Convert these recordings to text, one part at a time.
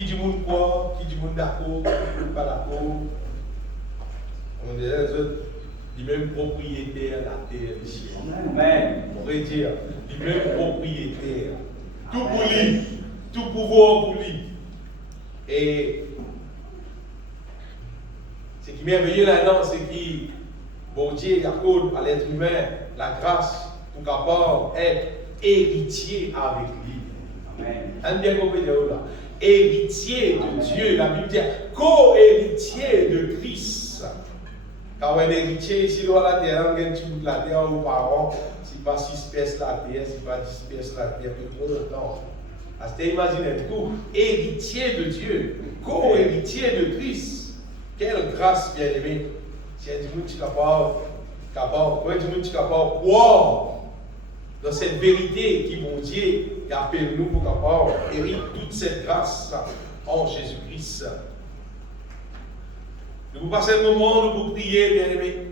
Qui dit monde quoi, qui dit monde d'accord, qui dit pas d'accord. On dit les autres, les mêmes propriétaires de la terre ici. Amen. On pourrait dire, les mêmes propriétaires. Tout pour lui, tout pouvoir pour lui. Et ce qui est merveilleux là-dedans, c'est que bon Dieu accorde à l'être humain la grâce pour capable être héritier avec lui. Amen. On bien compris là. Héritier de Dieu, la Bible dit co-héritier de Christ. Car un héritier ici dans la terre, on gagne tout la terre aux parents, c'est pas 6 pièces la terre, c'est pas 10 pièces la terre, mais trop longtemps. Imaginez tout, héritier de Dieu, co-héritier de Christ. Quelle grâce, bien aimé. Si un dimanche capable croire dans cette vérité qui, mon Dieu, appelle nous pour capable hériter toute cette grâce en Jésus-Christ. Nous vous passons un moment, nous vous prier, bien aimé.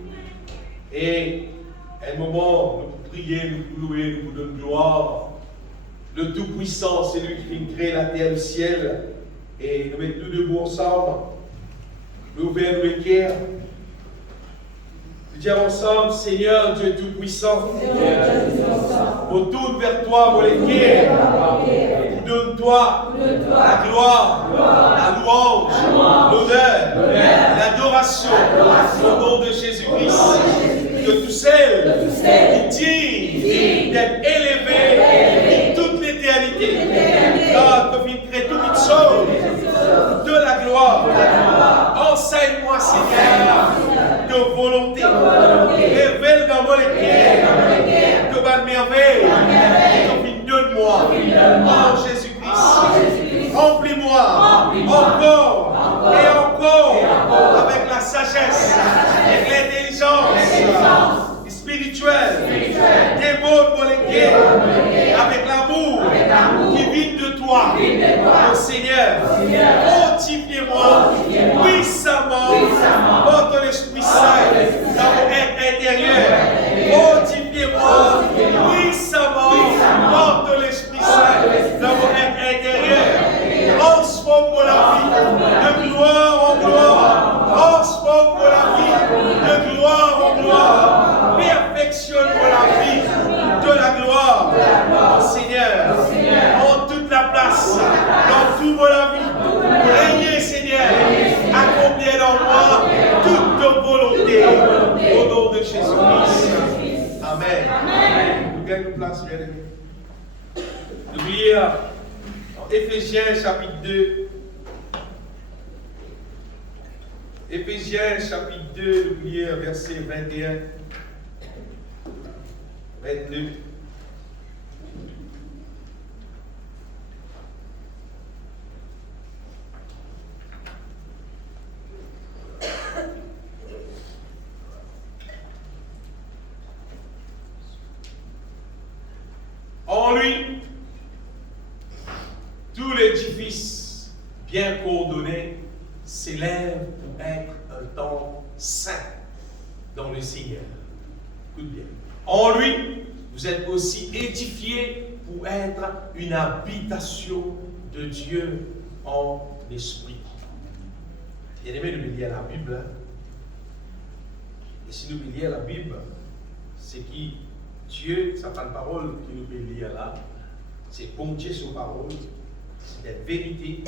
Et un moment, nous vous prier, nous vous louer, nous vous donner gloire. Le Tout-Puissant, c'est lui qui crée la terre et le ciel. Et nous mettons tous debout ensemble. Nous ouvrons nos cœurs. Nous disons ensemble, Seigneur Dieu Tout-Puissant, on tourne vers toi, mon cœurs. Donne-toi la gloire, la louange, l'honneur, l'adoration au nom de Jésus-Christ. Que tous celles qui disent d'être élevés toute l'éternité, car que tu crées toutes choses de la gloire. Enseigne-moi, Seigneur, de volonté. Révèle dans mon cœur que ma merveille, donne-moi, en Jésus-Christ, remplis-moi encore et encore avec la sagesse, avec l'intelligence spirituelle, démontre mon cœur avec l'amour qui vient de toi, oh Seigneur. Fortifiez-moi puissamment par ton Esprit Saint dans mon être intérieur. Fortifiez-moi puissamment par ton Esprit Saint dans mon être intérieur. Transforme-moi la vie de gloire en gloire. Transforme-moi la vie de gloire en gloire. Perfectionne-moi la vie de la gloire. Seigneur, en toute la place, dans toute la vie. Régnez, Seigneur, accomplis dans moi toute ta volonté au nom de Jésus-Christ. Amen. Nous gagnons place, bien aimés. Nous lire dans Éphésiens chapitre 2. Éphésiens chapitre 2, nous lire verset 21, 22. En lui, tout l'édifice bien coordonné s'élève pour être un temps saint dans le Seigneur. Écoute bien. En lui, vous êtes aussi édifiés pour être une habitation de Dieu en esprit. Bien aimé, nous lire la Bible. Et si nous lisons la Bible, c'est qui Dieu, sa parole qui nous peut lire là, c'est bon Dieu sa parole, c'est la vérité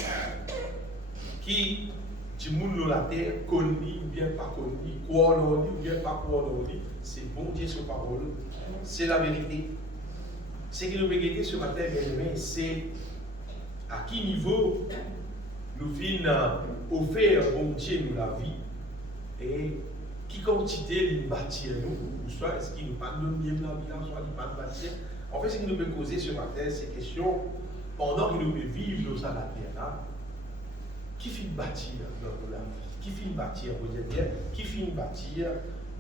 qui, du monde de la terre, connaît ou bien pas connaît, croit en lui ou bien pas croit en lui, c'est bon Dieu sa parole, c'est la vérité. Ce qui nous peut guetter ce matin, bien aimé, c'est à quel niveau nous venons offrir bon Dieu nous la vie et qui quantité nous bâtir nous, soit est-ce qu'il nous parle de mieux dans la vie, soit il parle de bâtir. En fait, ce qui nous peut causer ce matin, c'est question, pendant que nous pouvons vivre dans la terre, qui finit bâtir dans la vie, qui finit bâtir, vous dites bien, qui finit bâtir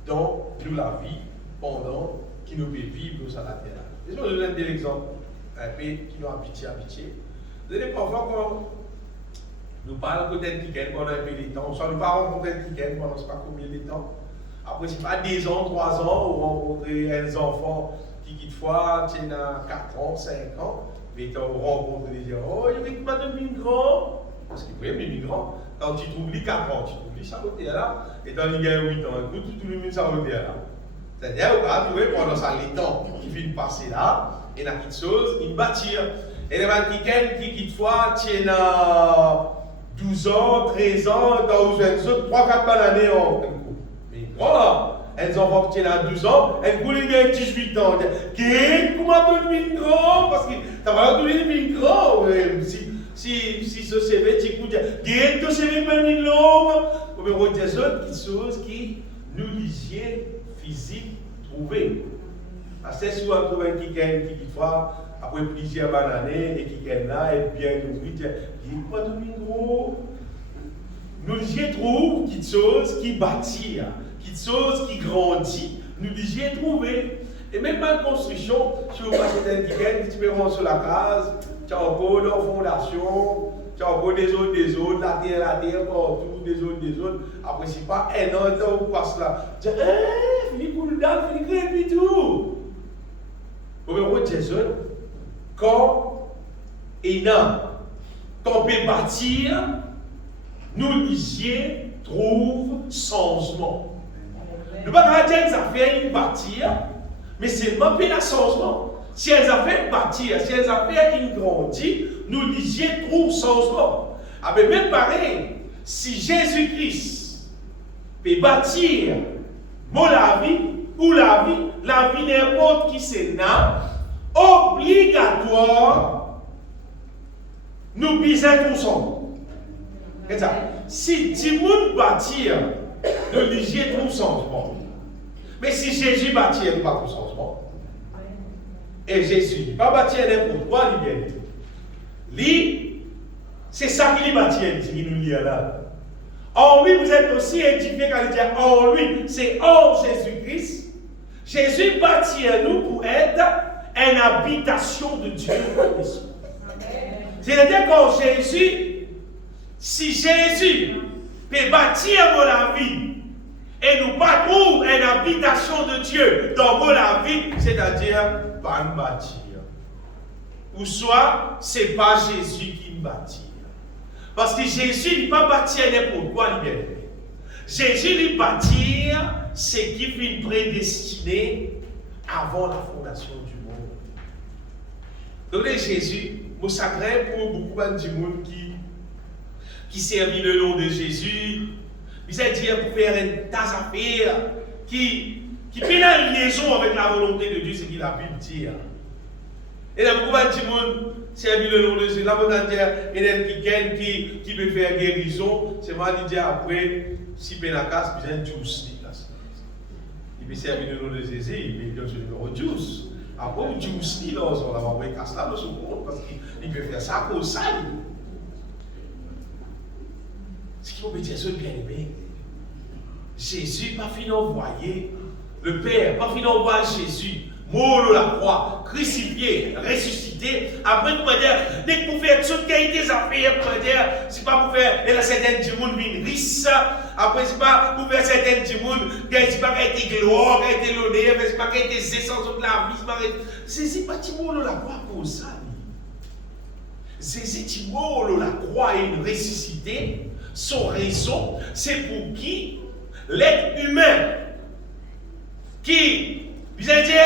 dans la vie pendant que nous pouvons vivre dans la terre. Je vais vous donner des exemples, un peu qui nous habitués. Vous avez parfois quand nous parlons peut-être week-end pendant un peu de temps, soit nous parlons rencontrer un week-end pendant je ne sais pas combien de temps. Après, c'est pas 2 ans, 3 ans, ou rencontrer un enfant qui, quelquefois, tient à 4 ans, 5 ans, mais tu rencontres des gens, oh, il est pas devenu grand, Parce que les migrants, quand tu trouves les 4 ans, tu trouves les sabotés là, et dans les gars 8 ans, écoute, tout le monde saboté là. C'est-à-dire, on va trouver pendant ça les temps qui viennent passer là, et dans quelque chose, ils bâtirent. Et les gens qui quittent fois, tiennent 12 ans, 13 ans, dans les autres 3-4 années en coup. Mais voilà. Elles ont fait 12 ans, elles voulaient gagner 18 ans. Comment tu es migrant? Parce que tu vas devenir migrant. Si ce CV, tu écoutes, tu ce CV pas une langue. Mais on des autres choses qui nous lisiez physique trouver. Parce que soit on trouve quelqu'un qui fois après plusieurs années et qui est là et bien nourri, comment tu es migrant? Nous lisiez trouve quelque chose qui bâtit. Quelque chose qui grandit, nous y ai trouvé. Et même dans la construction, si vous passez d'un ticket, tu peux rentrer sur la case, tu as encore la fondation, tu as encore des autres, la terre, partout, des autres. Après, c'est pas un an, vous passez là. Tu dis, fini pour le dame, fini crème et tout. Vous voyez, Jésus, quand on peut bâtir, nous y trouve changement. Le bagage, elles ont fait une bâtir, mais c'est même pas un changement. Si elles ont fait une bâtir, si elles ont fait une grandit, nous lisions trop changement. Ah, mais même pareil, si Jésus-Christ peut bâtir la vie, ou la vie n'importe qui c'est là, obligatoire, nous bisons tout ça. Si tout le monde bâtir, nous lisions tout changement. Mais si Jésus bâtit, il n'y a pas tout changement. Et Jésus n'est pas bâti n'importe quoi, il vient. Lui, c'est ça qu'il bâtit, il nous lit là. En lui, vous êtes aussi édifiés quand il dit en lui, c'est en Jésus-Christ. Jésus bâtit à nous pour être une habitation de Dieu. C'est-à-dire qu'en Jésus, si Jésus peut bâtir la vie et nous pas trouve une habitation de Dieu dans la vie, c'est-à-dire pas nous bâtir. Ou soit, ce n'est pas Jésus qui nous bâtit. Parce que Jésus n'est pas bâti n'importe quoi, il est. Jésus lui bâtit ce qui fut prédestiné avant la fondation du monde. Donc, Jésus, nous sacré pour beaucoup de monde qui servit le nom de Jésus, c'est-à-dire pour faire une tasse à faire qui fait la liaison avec la volonté de Dieu, c'est qu'il a pu le dire. Et là, beaucoup de monde servit le nom de Jésus. Là, vous allez dire, il y a quelqu'un qui peut faire guérison, c'est moi qui dis après, si il a casse, il vient de juice. Il peut servir le nom de Jésus, il peut dire le numéro 12. Après, on juice, là, on va avoir casse là, parce qu'il peut faire ça pour ça. Ce qu'il faut me dire, c'est bien aimé. Jésus n'a pas fini d'envoyer le Père, n'a pas fini d'envoyer Jésus, mort à la croix, crucifié, ressuscité. Après, vous pouvez dire, dès que vous faites toute qualité des affaires, vous pouvez dire, c'est pas pour faire, et là, certaines du monde viennent riches. Après, c'est pas pour faire certaines du monde, c'est pas qu'il y ait gloire, qu'il y ait l'honneur, c'est pas qu'il y ait des essences de la vie. C'est pas du monde à la croix pour ça. C'est du monde à la croix et une ressuscité. Son raison, c'est pour qui l'être humain qui, vous allez dire,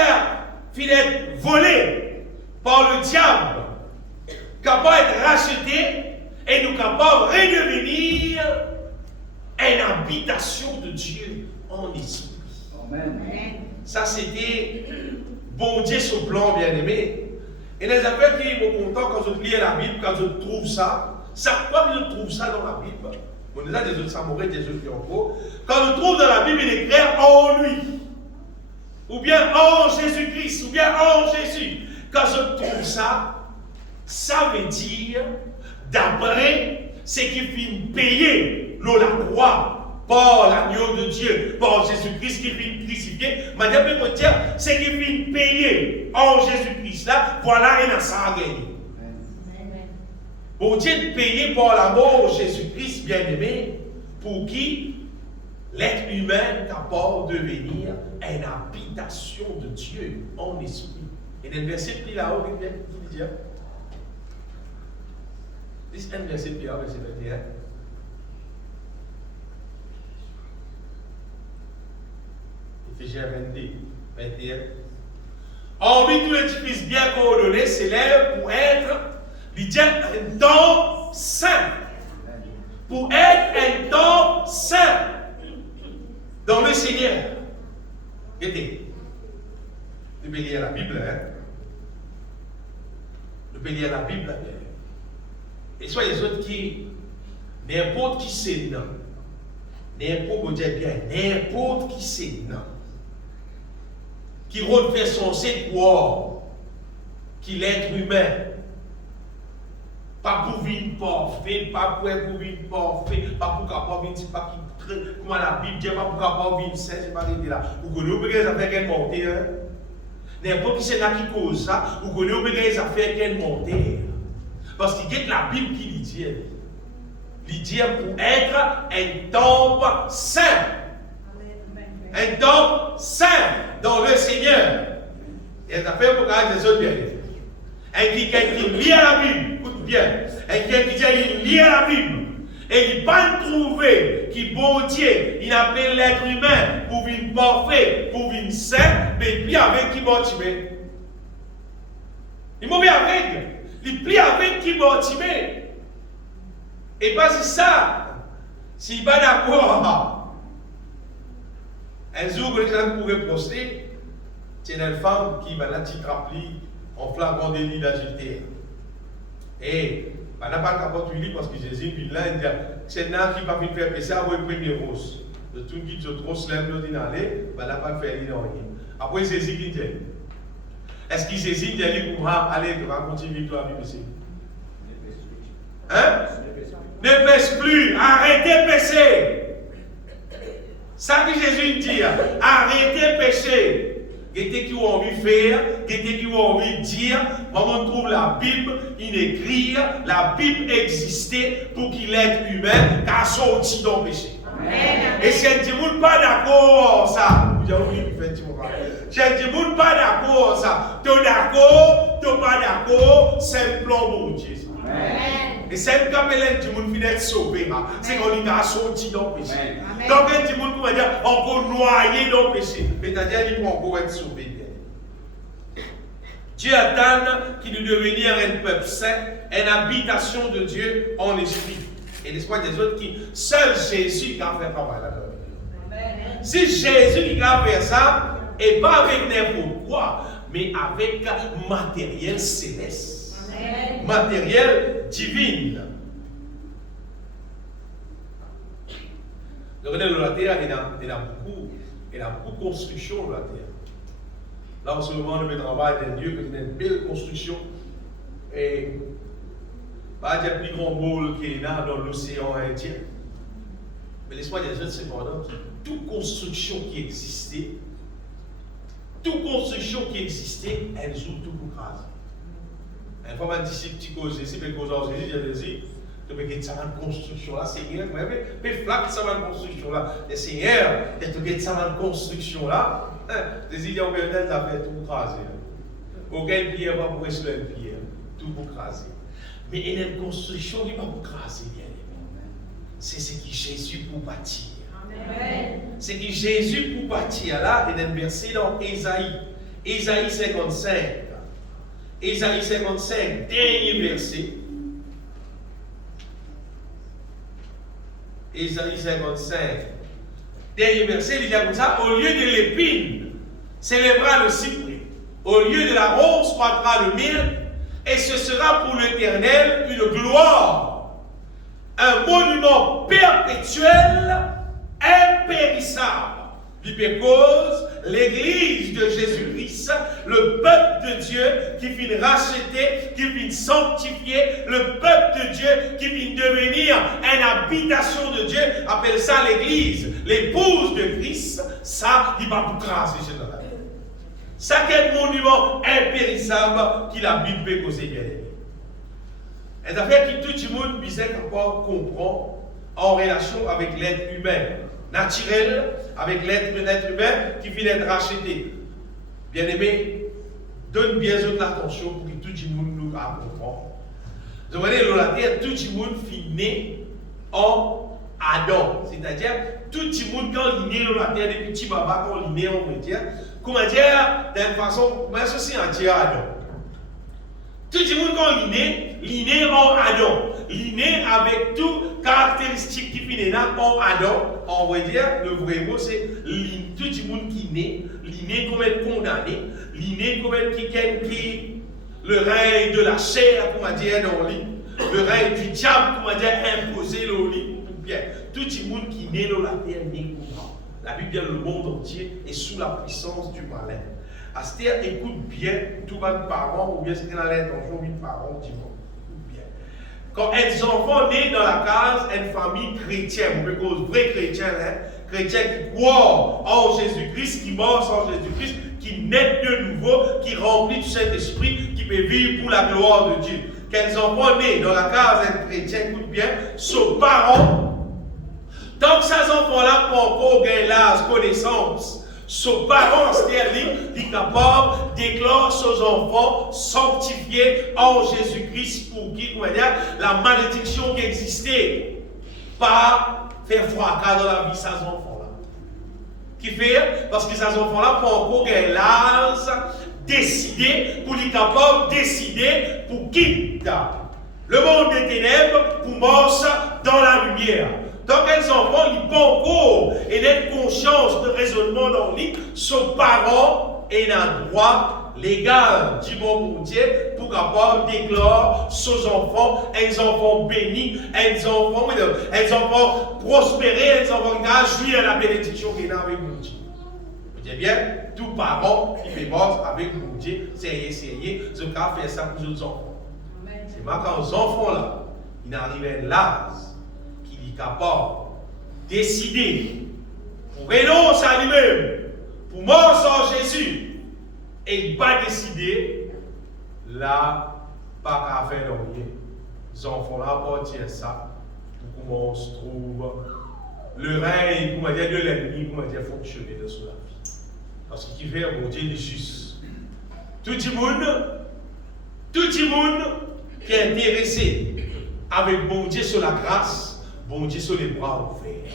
finit être volé par le diable, capable d'être racheté et nous capable de redevenir une habitation de Dieu en esprit. Amen. Ça, c'était bon Dieu sur plan bien-aimé. Et les affaires qui sont contents quand je lis la Bible, quand je trouve ça, pourquoi je trouve ça dans la Bible? On est là des autres Samouraïs, des autres Yonko. Quand je trouve dans la Bible, il est écrit en lui. Ou bien en Jésus-Christ, ou bien en Jésus. Quand je trouve ça, ça veut dire, d'après ce qui finit payer la croix par l'agneau de Dieu, par Jésus-Christ qui finit crucifié, madame peut dire, ce qui finit payer en Jésus-Christ là, voilà un sang gagné. Pour Dieu payé par la mort de Jésus-Christ bien-aimé, pour qui l'être humain est capable de devenir une habitation de Dieu en esprit. Et dans le verset plus là-haut, il dit Dis un verset Pierre, verset 21. Éphésiens 22, 21. En lui, tout l'édifice bien coordonné s'élève pour être, il dit, un temps saint. Pour être un temps saint dans le Seigneur. Regardez. Nous pouvons lire la Bible, hein? Nous pouvons lire la Bible, hein? Et soit les autres qui, n'importe qui c'est non. N'importe qui c'est non. Qui refait son corps, qui l'être humain. Pas pour vivre parfait, pas pour vivre parfait, pas pour capable vivre, pas qui comment la Bible dit, pas pour capable vivre saint, c'est pas arrêté là. Vous connaissez, vous pouvez ça fait qu'elle monte, hein? N'importe qui c'est là qui cause ça, vous connaissez, vous pouvez ça fait qu'elle monte. Parce qu'il y a la Bible qui lui dit. Il dit pour être un temple saint. Un temple saint dans le Seigneur. Et ça fait pour que les autres bien. Un qui lit la Bible, écoute bien. Un qui dit il lit la Bible. Et il va trouver qui bon Dieu, il appelle l'être humain pour vivre parfait, pour vivre saint, mais puis avec qui motivé. Il m'a avec. Il plie avec qui motivé. Et pas c'est ça. S'il va d'accord, un jour, quelqu'un pourrait poster, c'est une femme qui va la petite remplie en flagrant délit d'adultère. Et on n'a pas capable de lui parce que Jésus, puis là, il dit c'est là qui va venir faire péché avant le premier rose. De tout qui est trop slème, il dit allez, on n'a pas fait rien. Après, Jésus qui dit est-ce qu'il Jésus dit allez, tu vas continuer victoire avec péché? Hein? Ne pêche plus, arrêtez de pécher. Ça que Jésus dit, arrêtez de pécher. Qu'est-ce qu'ils ont envie de faire, qu'est-ce qu'ils ont envie de dire. Maman trouve la Bible, il écrit, la Bible existait pour qu'il l'être humain car sorti dans le péché. Et si vous n'êtes pas d'accord ça, vous avez oublié de faire si vous n'êtes pas d'accord ça, tu es d'accord, tu n'es pas d'accord, c'est le plan de Dieu. Et c'est comme elle dit, vous finissez d'être sauvé, c'est qu'on est sorti dans le péché. Donc, elle dit, vous pouvez dire, encore noyé dans le péché. C'est-à-dire, il faut encore être sauvé. Dieu attend qu'il nous devienne un peuple saint, une habitation de Dieu en esprit. Et l'espoir des autres qui, seul Jésus qui a fait travail là-dedans. Si Jésus qui a fait ça, et pas avec n'importe quoi, mais avec matériel céleste. Amen. Matériel divin. Regardez, la terre, il y a beaucoup de construction de la terre. Là, en ce moment, le travail d'un Dieu, qui a une belle construction. Et pas des plus grands boules qu'il y a dans l'océan Indien. Mais l'espoir des autres, cependant, toute construction qui existait, elle joue tout pour craser. Une fois, je dis, petit cause ici, mais cause en Jésus, je dis, tu peux gagner ça dans la construction là, Seigneur, mais flaque ça dans la construction là. Et Seigneur, tu peux gagner ça dans la construction là. Les idées en Bernard, ça fait tout pour craser. Aucune pierre va pour rester une pierre, tout pour craser. Mais il y a une construction qui va pour craser, bien aimé. C'est ce qui Jésus pour bâtir. C'est qui Jésus pour bâtir. Là, il y a un verset dans Ésaïe. Ésaïe 55. Ésaïe 55, dernier verset. Ésaïe 55, dernier verset, il dit comme ça, au lieu de l'épine, s'élèvera le cyprès. Au lieu de la rose, croîtra le myrte. Et ce sera pour l'Éternel une gloire, un monument perpétuel, impérissable. L'hypécause, l'église de Jésus-Christ, le peuple de Dieu qui vient racheter, qui vient sanctifier, le peuple de Dieu qui vient devenir une habitation de Dieu, appelle ça l'église, l'épouse de Christ, ça, il va vous craser. Ça, quel monument impérissable qui la Bible peut causer bien aimé. Et d'affaire qui tout le monde puisse comprend en relation avec l'être humain, naturel, avec l'être humain qui vient d'être racheté. Bien aimé, donne bien l'attention pour que tout le monde nous comprenne. Vous voyez, la terre, tout le monde finit en Adam. C'est-à-dire, tout le monde, quand il est dans la terre, des petits babas, quand il est, on veut dire, comment dire, d'une façon, mais ça c'est un tiers Adam. Tout le monde, quand il est en Adam. Il est avec toutes caractéristiques qui finissent là en Adam. On va dire, le vrai mot, c'est tout le monde qui naît, il est comme être condamné, il est comme être qui le règne de la chair, comment dire, dans le lit, le règne du diable, comment dire, imposé dans le lit. Bien, tout le monde qui naît dans la terre naît comme ça. La Bible dit le monde entier est sous la puissance du malin. Astère, écoute bien tous les parents, ou bien c'est qu'il a l'intention, les parents, dis-moi. Bien. Quand un enfant naît dans la case, une famille chrétienne, on peut cause vrai chrétien, chrétien qui croit en Jésus-Christ, qui mort en Jésus-Christ, qui naît de nouveau, qui remplit du Saint-Esprit, qui peut vivre pour la gloire de Dieu. Qu'un enfant né dans la case d'un chrétien, écoute bien, son parent, tant que ces enfants-là n'ont pas encore gagné la connaissance, son parent, c'est-à-dire, est capable de déclarer ses enfants sanctifiés en Jésus-Christ pour qui, comment dire, la malédiction qui existait, pas faire fracas dans la vie de ces enfants-là. Qui fait, parce que ces enfants-là n'ont pas encore gagné l'âge décider, pour les capables de décider pour qui le monde des ténèbres pour marcher dans la lumière. Donc les enfants, ils n'ont pas encore une conscience de raisonnement dans le lit, son parent est un droit légal du bon Dieu pour capable déclarer ses enfants, un enfant béni, un enfant prospéré, un enfant qui jouit à la bénédiction qui est avec mon Dieu. Vous bien, tout parent qui fait mort avec mon Dieu, c'est ce qu'a fait ça pour les enfants. C'est moi quand les enfants là, ils arrivent à l'âge qu'il est capable de décider pour renoncer à lui-même, pour mort sans Jésus, et il va décider, là, pas qu'à faire rien. Les enfants là, appartiennent ça, pour comment on se trouve, le règne, comment dire, de l'ennemi, comment dire, fonctionner de cela. Parce qu'il fait mon Dieu est juste. Tout le monde qui est intéressé avec mon Dieu sur la grâce, bon Dieu sur les bras ouverts.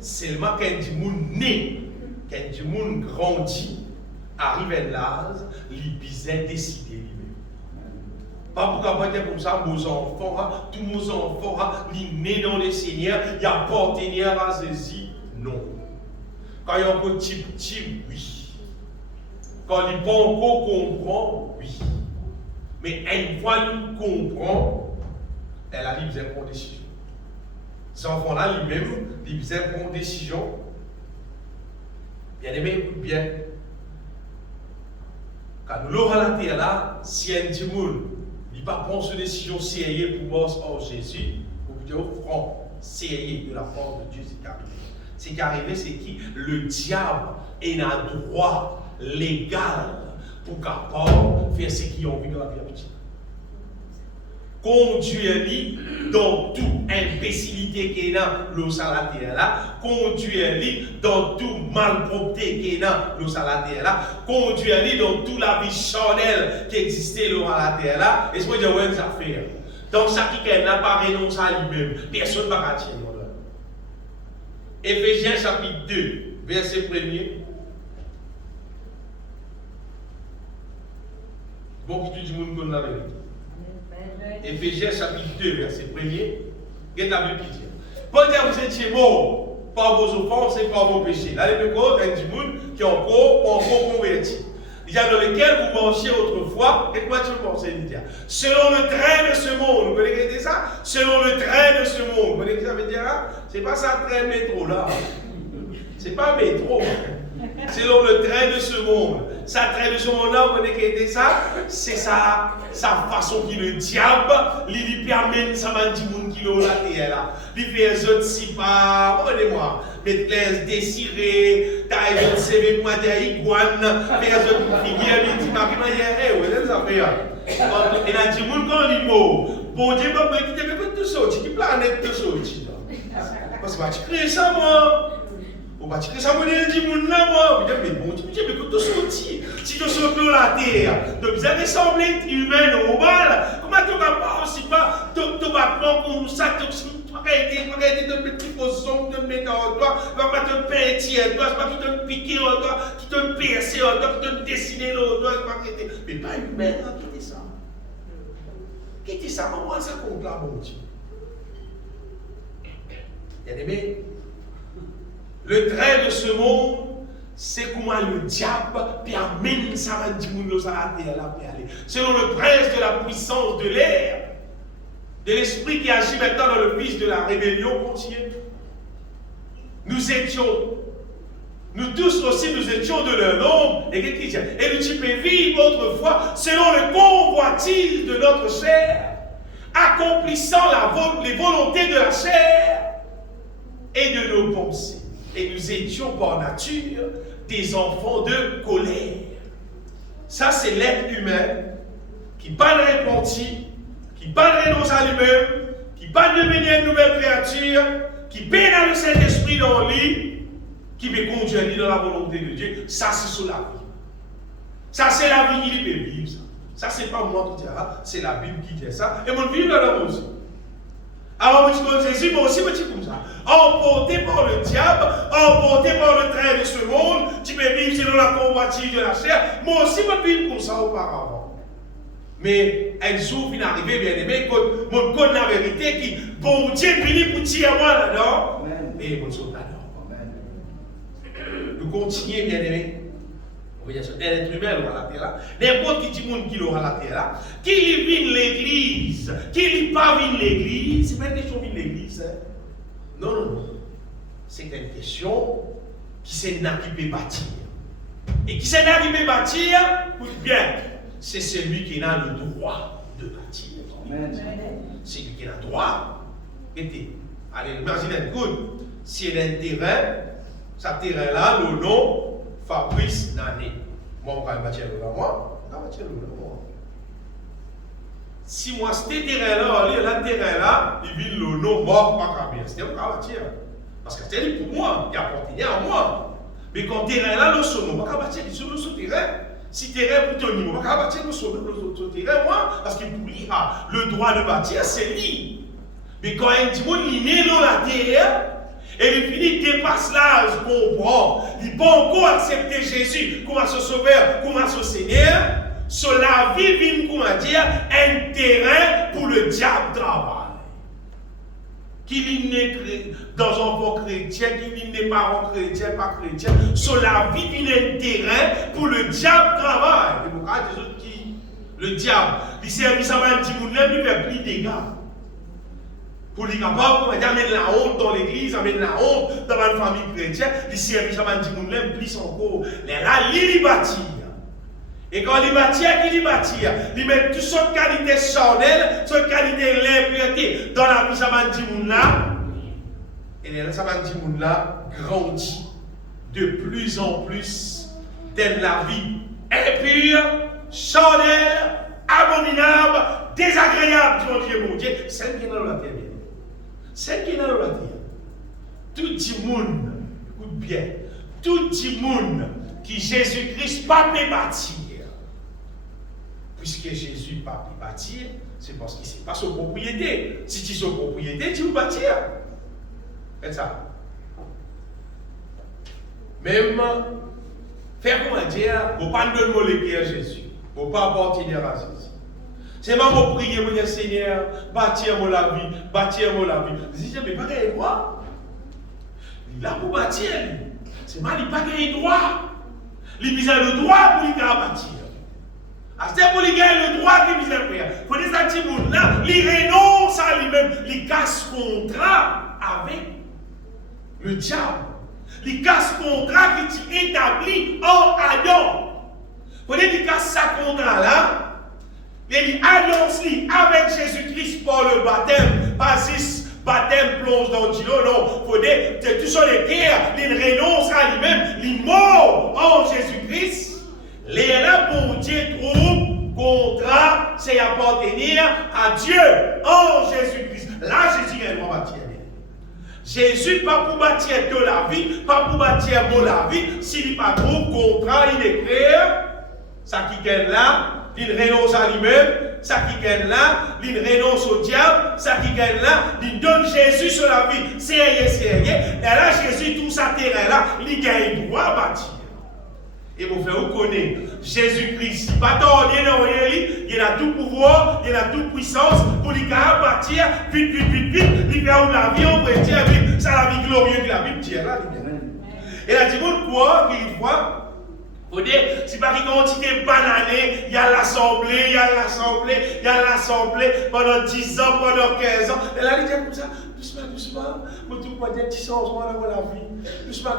Seulement quand du monde naît, quand du monde grandit, arrive à l'âge, il besoin décider lui-même. Pas pour qu'on dire comme ça, nos enfants, tous nos enfants, ils naissent dans le Seigneur, il y a partenaire à Jésus. Non. Quand il y a un petit, oui. Quand il pas encore comprend, oui. Mais une fois qu'il comprend, elle a besoin de prendre une décision. Ces enfants-là, lui-même, ils ont besoin de prendre une décision. Bien aimé, écoute bien. Quand nous l'aurons à la terre là, si un petit monde ne pas prendre cette décision sérieuse pour mort en Jésus, vous pouvez dire franc, sérieux de la part de Dieu, c'est carré. C'est qu'arrivé, c'est qui? Le diable est un droit légal pour capable faire ce qu'ils ont vu dans la vie. Conduire-les dans toute imbécilité qui est dans le salataire là, conduire-les dans toute malpropreté qui est dans le salataire là, conduire-les dans toute la vie charnelle qui existait dans la terre là, et ce que je veux dire, affaires. Donc, ça qui n'a pas renoncé à lui-même, personne ne va tirer. Éphésiens chapitre 2, verset 1er. Bon, qui tout le monde connaît la vérité. Éphésiens chapitre 2, verset 1er. Regardez la Bible qui dit. Pas dire vous étiez morts par vos offenses et par vos péchés. Là, les péchés, il y a du monde qui est encore converti. Il y a dans lequel vous marchiez autrefois. Et quoi tu pensais, Lydia? Selon le train de ce monde. Vous connaissez ça? Selon le train de ce monde. Vous connaissez ça veut dire? C'est pas ça, train métro là. C'est pas métro. Selon le train de ce monde. Ça, train de ce monde-là, vous connaissez ça? C'est sa façon qui le diable, il permet ça m'a dit monde qui l'a la terre là. Il fait les autres si pas, regardez-moi, mettre désiré, taille de CV pour moi dire iguane, faire les autres figures, il dit pas comment il est, ça fait. Et là, dit monde quand il mort. Bon Dieu m'a dit mais tout sorti, qui planète tout sorti là. Parce que tu crées ça moi. On va tirer ça, on dit mon là, moi. Mais bon, tu me dis, mais quand tu sortis, si tu sors de la terre, tu as ressemblé humain normal, Comment tu vas aussi pas ton battement comme ça, tu vas aider de petits poissons, de mettre en toi, tu vas pas te peintir, tu vas pas te piquer en toi, qui te percer en toi, qui te dessiner en toi, mais pas humain, qui dit ça. Qui dit ça? Comment ça compte là, mon Dieu? Bien aimé, le trait de ce monde, c'est comment le diable permet ça à la selon le prince de la puissance de l'air, de l'esprit qui agit maintenant dans le fils de la rébellion continue. Nous tous aussi, nous étions de leur nombre, et nous tu peux vivre autrefois selon le convoitise de notre chair, accomplissant les volontés de la chair et de nos pensées. Et nous étions par nature des enfants de colère. Ça, c'est l'être humain qui pas de repenti, qui pas de renonce à lui-même, qui pas de devenir une nouvelle créature, qui peine dans le Saint-Esprit dans lui, qui veut conduire dans la volonté de Dieu. Ça, c'est sur la vie. Ça, c'est la vie qu'il peut vivre. Ça, c'est pas moi qui dis ça, c'est la Bible qui dit ça. Et mon vie dans la aussi. Alors, je dis Jésus, moi aussi, je dis comme ça. Emporté par le diable, emporté par le train de ce monde, tu peux vivre selon la convoitise de la chair. Moi aussi, je peux vivre comme ça auparavant. Mais un jour, il est arrivé, bien aimé, mon code la vérité qui, bon Dieu, finit pour tirer moi là-dedans. Et mon sauve là-dedans. Nous continuons, bien aimé. Un être humain aura la terre là. N'importe qui dit monde qui aura la terre là. Qui vient l'église, qui ne pas vient l'église, c'est pas une question de l'église. Hein? Non, non, non. C'est une question qui s'est là qui peut bâtir. Et qui s'est là qui peut bâtir, écoute bien, c'est celui qui a le droit de bâtir. C'est lui qui a le droit. Allez, imaginez, écoute, si il y a un terrain, ce terrain-là, le nom, Fabrice Nané. Moi, on va bâtir le moi. On va bâtir le moi. Si moi, ce terrain-là, il vit le nom mort, pas bien. C'était on va bâtir. Parce que c'était pour moi, il appartenait à moi. Mais quand le terrain-là, le son, on va bâtir sur le terrain. Si terrain pour ton niveau, on va bâtir le terrain, moi. Parce que pour lui, le droit de bâtir, c'est lui. Mais quand un petit monde, il met dans la terre, et il finit dépasse l'âge, comprend. Il peut encore accepter Jésus comme son sauveur, comme son Seigneur. Cela vit, comment dire, un terrain pour le diable travail. Qu'il n'est dans un enfant chrétien, qu'il n'est pas chrétien, pas chrétien. Cela vit un terrain pour le diable travail. Et pourquoi des autres qui, le diable, il service à un petit monde, il fait plus de dégâts. Pour les capables, amène la honte dans l'église, amène la honte dans une famille chrétienne, il service à un petit monde, plus encore. Là, il bâtit. Et quand il bâtit, il met toutes sortes de qualités charnelles, toutes sortes de qualités de l'impureté dans la vie de un petit monde là. Et là, ce petit monde là grandit de plus en plus dans la vie impure, charnelle, abominable, désagréable, mon Dieu, celle qui est dans la terre. C'est qui est dans la terre. Tout le monde, écoute bien, tout le monde qui Jésus-Christ pas peut bâtir. Puisque Jésus pas peut bâtir, c'est parce que ce n'est pas son propriété. Si tu es son propriété, tu veux bâtir. C'est ça. Même, faire comment dire, il ne faut pas donner mon légué à Jésus. Il ne faut pas appartenir à Jésus. C'est pas pour prier, mon Seigneur, bâtir-moi la vie, bâtir-moi la vie. Je dis, mais pas de droit. Il a pour bâtir. C'est mal, il n'a pas de droit. Il a le droit pour lui bâtir. C'est pour lui gagner le droit de misère. Pour les actifs là, il renonce à lui-même, il casse contrat avec le diable. Il casse contrat qui établi en Adam. Pour qu'il casse sa contrat là, il alliance avec Jésus-Christ par le baptême, pas si baptême plonge dans l'eau, non. Il faut dire que tout sur les terres, il renonce à lui-même, il mort en Jésus-Christ. Les là pour Dieu trouve contrat, c'est appartenir à Dieu en Jésus-Christ. Là, Jésus est vraiment bâtir. Jésus pas pour bâtir de la vie, pas pour bâtir de la vie. S'il pas trouve contrat, il est clair. Ça qui est là, il renonce à lui-même, ça qui gagne là, il renonce au diable, ça qui gagne là, il donne Jésus sur la vie. C'est rien. Et là, Jésus, tout ça terrain là, il gagne droit à bâtir. Et vous faites vous connaître Jésus-Christ. Pas tant, il a tout pouvoir, il a toute puissance pour lui bâtir vite. Il fait la vie, on peut dire, c'est la vie glorieuse de la Bible dit là. Et là, tu vois quoi, qu'il voit. Vous dire, c'est pas qu'il y a une quantité bananée, il y a l'assemblée pendant 10 ans, pendant 15 ans. Et là, il dit comme ça, doucement, pour tout le petit changement dans la vie. Doucement,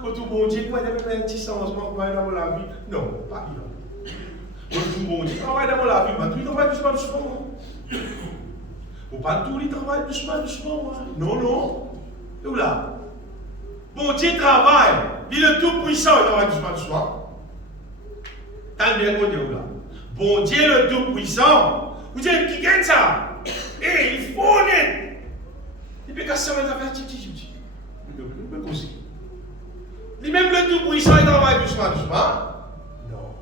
pour tout le monde, il y a un petit changement dans la vie. Non, pas bien. Pour tout le monde, il travaille dans la vie, mais tout le travail doucement. Pour pas tout, il travaille doucement. Non. Et là, bon Dieu travaille. Il est tout puissant, il travaille doucement. T'as bien connu là. Bon Dieu le tout puissant. Vous dites qui gagne ça? Et il faut honnête. Il peut casser les affaires petit. Il peut causer. Lui-même le tout puissant, il travaille doucement. Non.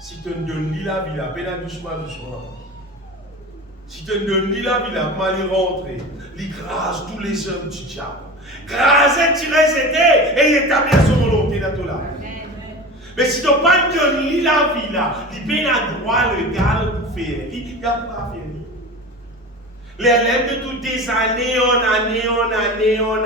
Si tu ne donnes ni la vie, la peine doucement. Si tu ne donnes ni la vie, la mal y rentrer. Il grâce tous les hommes du diable. Grâce tirer c'était et il établit son volonté dans tout là. Mais si tu n'as pas donné la vie là, il paye un droit légal pour faire. Il n'y a pas à faire. Les élèves de toutes des années en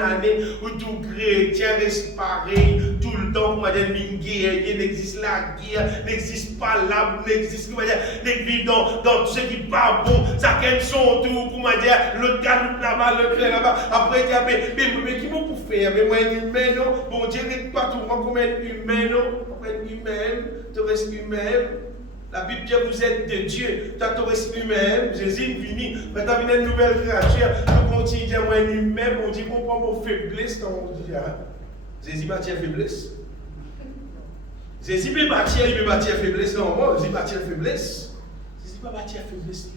année, où tout chrétien reste pareil, tout le temps, on va dire, une guerre, il n'existe la guerre, n'existe pas l'arbre, n'existe pas, n'existe dans tout ce qui n'est pas bon, ça qu'elle son tout, comment dire, l'autre gars là-bas, l'autre là-bas, après il dit, mais qui m'a pour faire, mais moi, un humain, non, bon Dieu n'est pas tout, moi, comme un humain, non, tu restes humain. La Bible dit vous êtes de Dieu. Tu as restes humain. Jésus est fini. Maintenant, il y a une nouvelle créature. Nous continuons à dire moi humain. On dit qu'on prend mon faiblesse. Jésus bâtit faiblesse. Jésus peut bâtir faiblesse. Non, moi, Jésus bâtit faiblesse. Jésus ne peut pas bâtir faiblesse.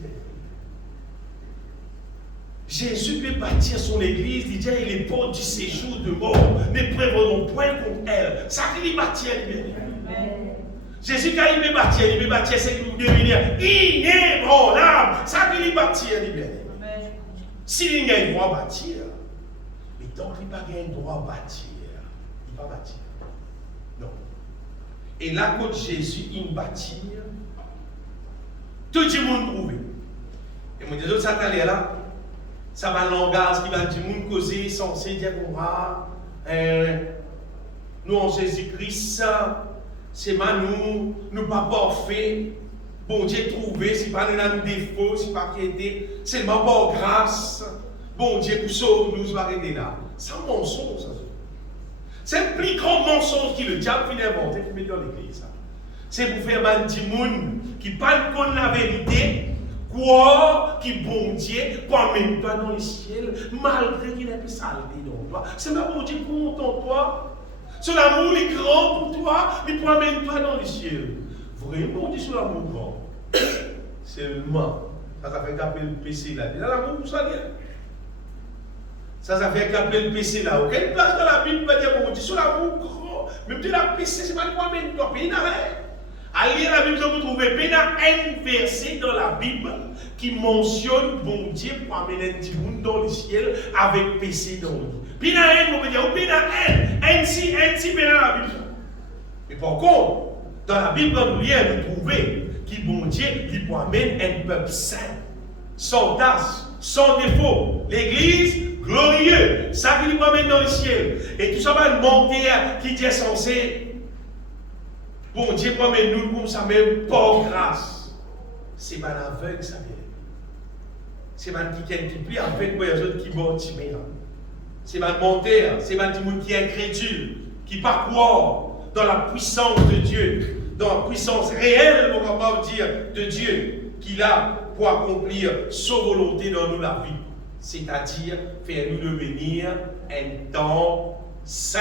Jésus peut bâtir son église. Il dit il est porte du séjour de mort. Ne prévenons point contre elle. Ça qu'il bâtit lui-même. Jésus, quand il veut bâtir, c'est qu'il veut devenir inébranlable. Ça qu'il veut bâtir, s'il a un droit à bâtir, mais tant qu'il n'a pas un droit à bâtir, il ne va pas bâtir. Non. Et là, quand Jésus, il bâtit, tout le monde trouve. Et mon Dieu, ça t'allait là, ça va langage qui va du monde causer, censé dire qu'on va, nous en Jésus-Christ, c'est pas nous pas parfaits. Bon Dieu trouvé, c'est pas nous défaut, c'est pas qui c'est pas par grâce. Bon Dieu pour sauver nous arrêter là. C'est un mensonge, ça. C'est le plus grand mensonge que le diable vient inventer, qui met dans l'église. C'est pour faire un petit monde qui parle contre la vérité, quoi, qui bon Dieu, promène toi dans le ciel, malgré qu'il ait pu saleté dans toi. C'est pas bon Dieu compte en toi. Son amour est grand pour toi, il promène toi dans le ciel. Vraiment, on dit sur l'amour grand. Seulement, ça fait qu'appeler le PC là. Il y a l'amour pour ça, ça fait qu'appeler le PC là. Aucune place dans la Bible va dire, on dit sur l'amour grand. Même si la PC, c'est pas le promène toi. Il n'y a rien. À lire la Bible, vous trouvez un verset dans la Bible qui mentionne bon Dieu pour amener un petit monde dans le ciel avec PC dans le lit. Puis il y a un, on peut dire, puis il y a un si, dans la Bible. Mais par contre, dans la Bible, on peut trouver qui bon Dieu, il peut amener un peuple saint, sans tache, sans défaut. L'église, glorieux, ça qui lui promène dans le ciel. Et tout ça va monter qui est censé. Bon Dieu promène nous comme ça, même par grâce. C'est pas l'aveugle, ça vient. C'est pas quelqu'un qui plie avec moi, il y a des autres qui vont timer. C'est pas monter, c'est pas tout le monde qui est incrédule, qui pas croire dans la puissance de Dieu, dans la puissance réelle, on va pas dire, de Dieu, qu'il a pour accomplir sa volonté dans nous la vie. C'est-à-dire faire nous devenir un temps saint.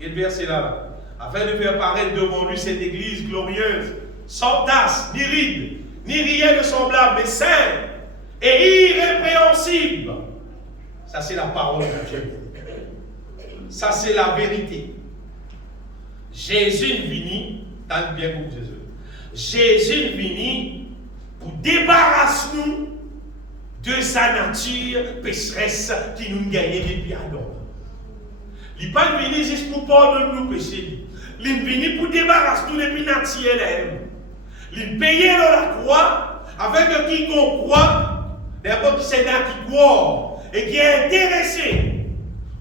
Et le verset là. Afin de faire paraître devant lui cette église glorieuse, sans tache, ni ride, ni rien de semblable, mais sainte et irrépréhensible. Ça, c'est la parole de Dieu. Ça, c'est la vérité. Jésus est venu, tant bien pour Jésus. Jésus est venu pour débarrasser nous de sa nature pécheresse qui nous gagne depuis Adam. Il n'est pas venu juste pour pardonner nos péchés. Il est venu pour débarrasser nous depuis la nature. Il est payé dans la croix avec qui qu'on croit, d'abord qui c'est là qui croit et qui est intéressé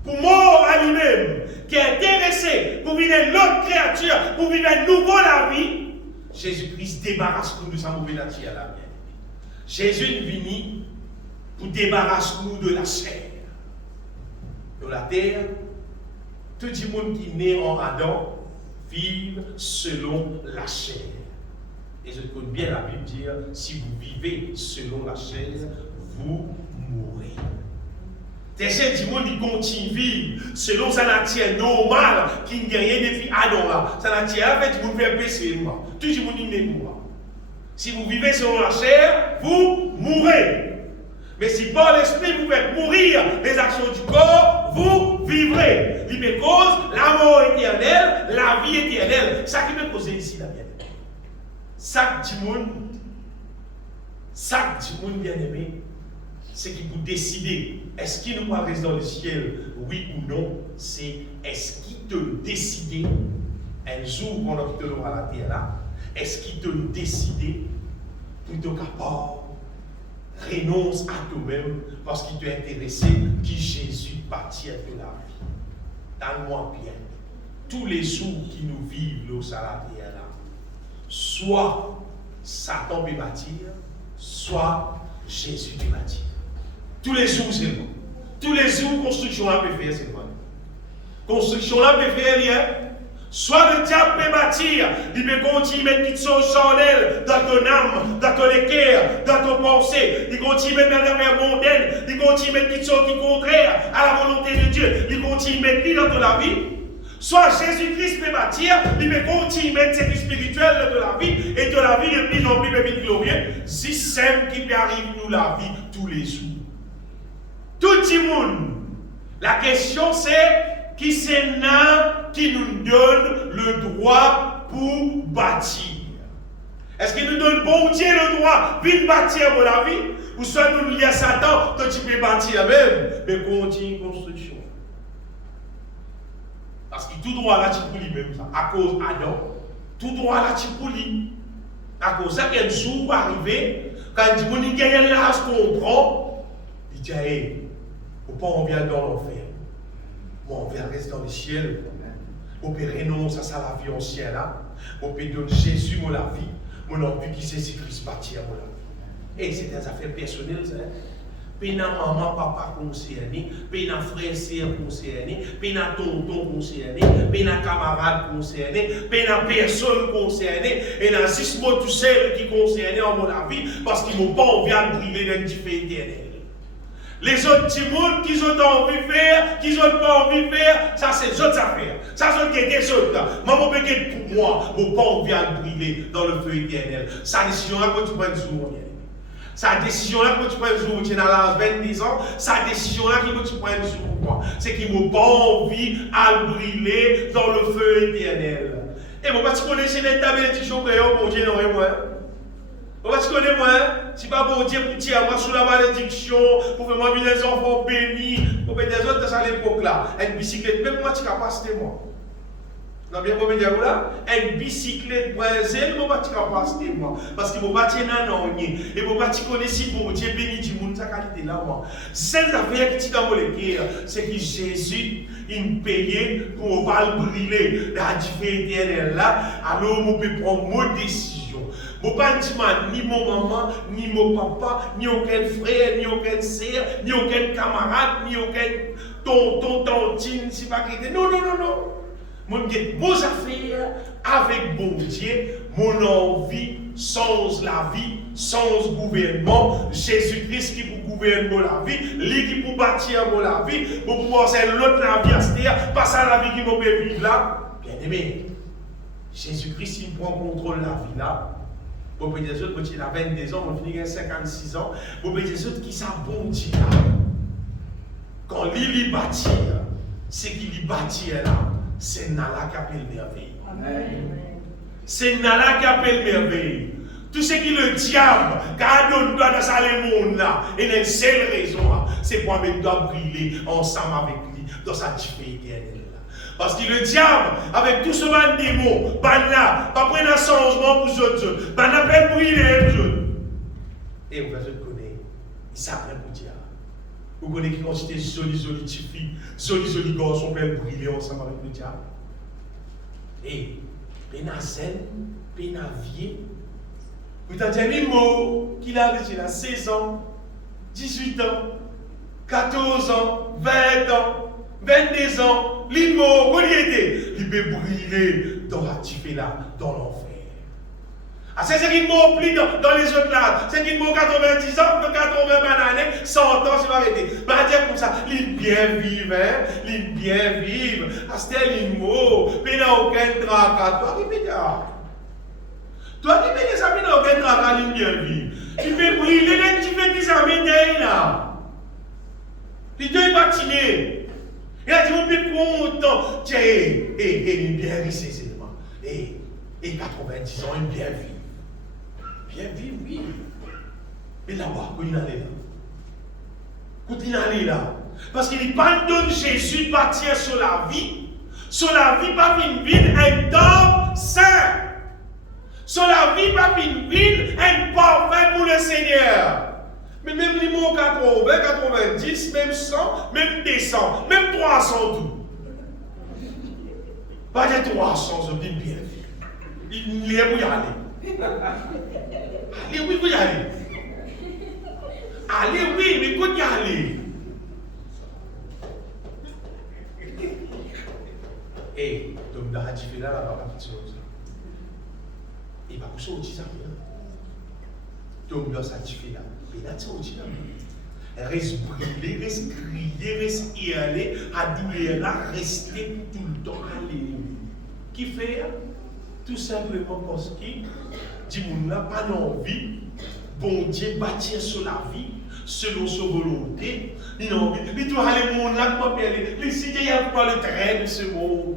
pour mort à lui-même, qui est intéressé pour vivre une autre créature, pour vivre une nouvelle la vie. Jésus-Christ débarrasse nous de sa mauvaise nature. Jésus est venu pour débarrasser nous de la chair. Dans la terre, tout le monde qui est né en Adam vit selon la chair. Et je connais bien la Bible dire, si vous vivez selon la chair, vous mourrez. Des gens qui continuent à vivre selon sa nature normale, qui n'a rien depuis Adam là. Sa nature, en fait, vous faire pécher. Tout le monde est mort. Si vous vivez selon la chair, vous mourrez. Mais si par l'esprit vous faites mourir les actions du corps, vous vivrez. Il me cause la mort éternelle, la vie éternelle. Ça qui me cause ici, la bien. Chaque monde bien-aimé, c'est qui vous décidez, est-ce qu'il nous va rester dans le ciel, oui ou non, c'est est-ce qu'il te décide, un jour qu'on a quitté à la terre là, est-ce qu'il te décide pour te capable, renonce à toi-même parce qu'il t'est intéressé, qui Jésus bâtit de la vie. Dans-moi bien, tous les jours qui nous vivent là, à la terre là, soit Satan peut bâtir, soit Jésus peut bâtir. Tous les jours, c'est bon. Tous les jours, construction là peut faire, c'est bon. Construction là peut faire, rien. Soit le diable peut bâtir, il peut continuer à mettre toutes choses charnelles dans ton âme, dans ton équerre, dans ton pensée. Il continue à mettre dans l'affaire mondaine, il continue à mettre toutes choses qui sont contraires à la volonté de Dieu. Il continue à mettre dans la vie. Soit Jésus-Christ peut bâtir, il peut continuer à mettre ce qui est spirituel de la vie, et de la vie de plus en plus glorieuse, si simple qui peut arriver nous la vie tous les jours. Tout le monde. La question c'est, qui c'est là qui nous donne le droit pour bâtir? Est-ce qu'il nous donne bon Dieu le droit de bâtir pour la vie? Ou soit nous lions à Satan, que tu peux bâtir même, mais continue construction. Parce que tout droit là, tu peux lui même ça. À cause d'Adam, tout droit là, tu peux lui. À cause de ça, qu'un jour va arriver, quand il dit, il gagne l'âge qu'on prend, il dit, hey, pourquoi on vient dans l'enfer? Bon, on vient rester dans le ciel. On peut renoncer à ça, la vie ancienne là. On peut donner Jésus mon la vie. Mon envie qui c'est Christ bâtir mon la vie. Et c'est des affaires personnelles, ça. Puis na maman, papa concerné, puis na frère, sœur concerné, puis na tonton concerné, puis na camarade concerné, puis na personne concernée, et na 6 mots tout seul qui concerné en mon avis, parce qu'ils m'ont pas envie de briller dans le feu éternel. Les autres petits mondes qu'ils ont envie de faire, qu'ils n'ont pas envie de faire, ça c'est les autres affaires. Ça c'est des autres là. Maman peut être pour moi, mon pas envie de briller dans le feu éternel. Sa décision là, quand tu prends le jour, sa décision là, quand tu prends le jour, tu es dans l'âge 22 ans, sa décision là, quand tu prends le jour pour moi, c'est qu'ils n'ont pas envie de briller dans le feu éternel. Et moi, tu connais ces bénédictions que mon Dieu n'aurait moi. Tu connais moi, si pas bon Dieu pour tirer moi sous la malédiction, pour faire moi des enfants bénis, pour faire des autres à l'époque là, une bicyclette, même moi tu as capacité moi. Non bien pour me dire là, une bicyclette brésil, moi tu as capacité moi, parce que moi tu n'as non et moi tu connais si bon Dieu béni du monde sa qualité là moi. C'est l'affaire qui dans mon cœur, c'est que Jésus il payait pour pas briller dans la feu éternel là, alors on peut prendre mon décision. Je ne peux pas dire ni mon maman, ni mon papa, ni aucun frère, ni aucun sœur, ni aucun camarade, ni aucun tonton, tantine, si pas qu'il non, non, non, non. Mon Dieu, vos affaires avec bon Dieu, mon envie sans la vie, sans gouvernement, Jésus-Christ qui pour gouverner la vie, lui qui pour bâtir la vie, pour pouvoir faire l'autre la vie à cette terre, pas ça la vie qui peut vivre là. Bien aimé, Jésus-Christ il prend contrôle de la vie là. Vous pouvez dire quand il a 22 ans, on finit à 56 ans. Vous pouvez dire qui ça bon Dieu là. Quand il bâtit, c'est qu'il bâtit là. C'est Nala qui appelle merveille. C'est Nala qui appelle merveille. Tout ce qui le diable, car donne dans sa monde là, et la seule raison, c'est pour mettre doit briller ensemble avec lui dans sa difficulté éternelle. Parce que le diable, avec tout ce man démon, là, pas prendre un changement pour ce Dieu, n'a pas briller pour eux. Et vous connaissez, il s'appelle pour diable. Vous connaissez qui constitue jolie petite fille, jolie garçon peut briller ensemble avec le diable. Et, Pénazen, Pénavier, vous avez dit un mot qu'il a 16 ans, 18 ans, 14 ans, 20 ans, 22 ans, l'immo, il peut briller dans la là, dans l'enfer. Ah, c'est ce qu'il m'a pris dans les autres là. C'est qu'il m'a 90 ans, 80 années, 100 ans, c'est pas arrêté. Mais dire comme ça, il bien vive, hein, il bien vive. Ah, c'était l'immo, mais il n'a aucun tracas. Toi qui peux dire. Toi qui peux dire ça, mais il n'a aucun tracas, il bien vive. Tu peux briller, tu fais des amis là. Il doit patiner. Il a dit, on peut prendre autant. Tiens, il bien riche, seulement. Et 90 ans, il bien vive. Bien vivre, oui. Mais là-bas, quand il allait là. Quand il allait là. Parce qu'il pardonne Jésus bâtir sur la vie. Sur la vie, pas une ville, un temps saint. Sur la vie, pas une ville, un parfait pour le Seigneur. Mais même les mots 80, 90, même 100, même 200, même 300 tout. Pas de 300, je dis bien vivre. Il est où y aller. Allez, oui, vous y allez. Allez, oui, mais vous y allez. Et, donc, dans la différence, là, on va pas faire ça. Et pas pour ça, on dit ça. Donc, dans sa différence, il y a ça, on dit ça. Reste brûler, reste crier, reste y aller, à douleur là, rester tout le temps, aller. Qui fait? Tout simplement parce que Dimoun n'a pas envie, bon Dieu bâtir sur la vie, selon sa volonté. Il a envie. Il doit aller monde là, comment aller. Les cités, il n'y a pas le train de ce monde.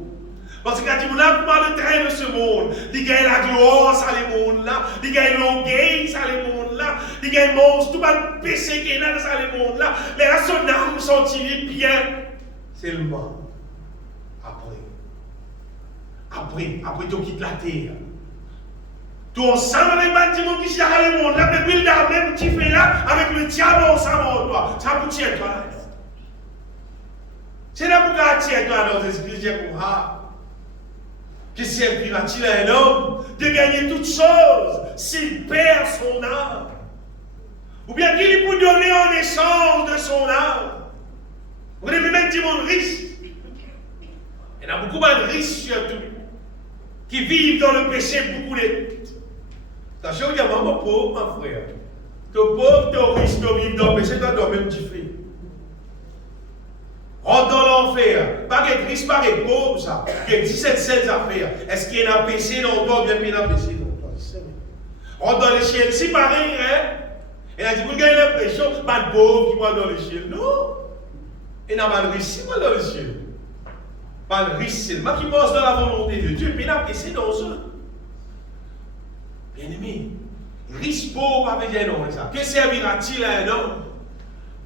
Parce que Dimoun n'a pas le train de ce monde. Il gagne la gloire, ça les mondes là. Il gagne l'orgueil, ça les mondes là. Il gagne monstre, tout le péché qui est là, ça les mondes là. Mais là, son âme sont-ils bien seulement après tu quittes la terre. Tu ensemble avec le monde qui s'est allé le monde, là, mais puis là, même tu fais là, avec le diable ensemble en toi. Ça vous tient toi là. C'est là pour que tu tiens toi dans l'esprit, pour qui servira-t-il à un homme de gagner toutes choses s'il perd son âme? Ou bien qu'il peut donner en échange de son âme? Vous voyez, même du monde riche. Il y en a beaucoup de riches surtout, qui vivent dans le péché beaucoup les. Attention, il y a maman pauvre, ma frère. Tu es pauvre, tu es riche, tu vis dans le péché, tu dois même différer. Rentre dans l'enfer. Pas être riche, pas être pauvre, ça. Il y a 17 affaires. Est-ce qu'il y a un péché dans toi, bien qu'il y a un péché dans toi? Rentre dans les ciels. Si pareil, hein? Et là, si vous gagnez l'impression, pas de pauvre qui va dans les ciels. Non. Et n'a pas de riche, qui va dans les ciels. Pas le riche, c'est le mal qui bosse dans la volonté de Dieu, puis il a péché dans eux. Bien aimé, riche pauvre avec un homme, ça. Que servira-t-il à un homme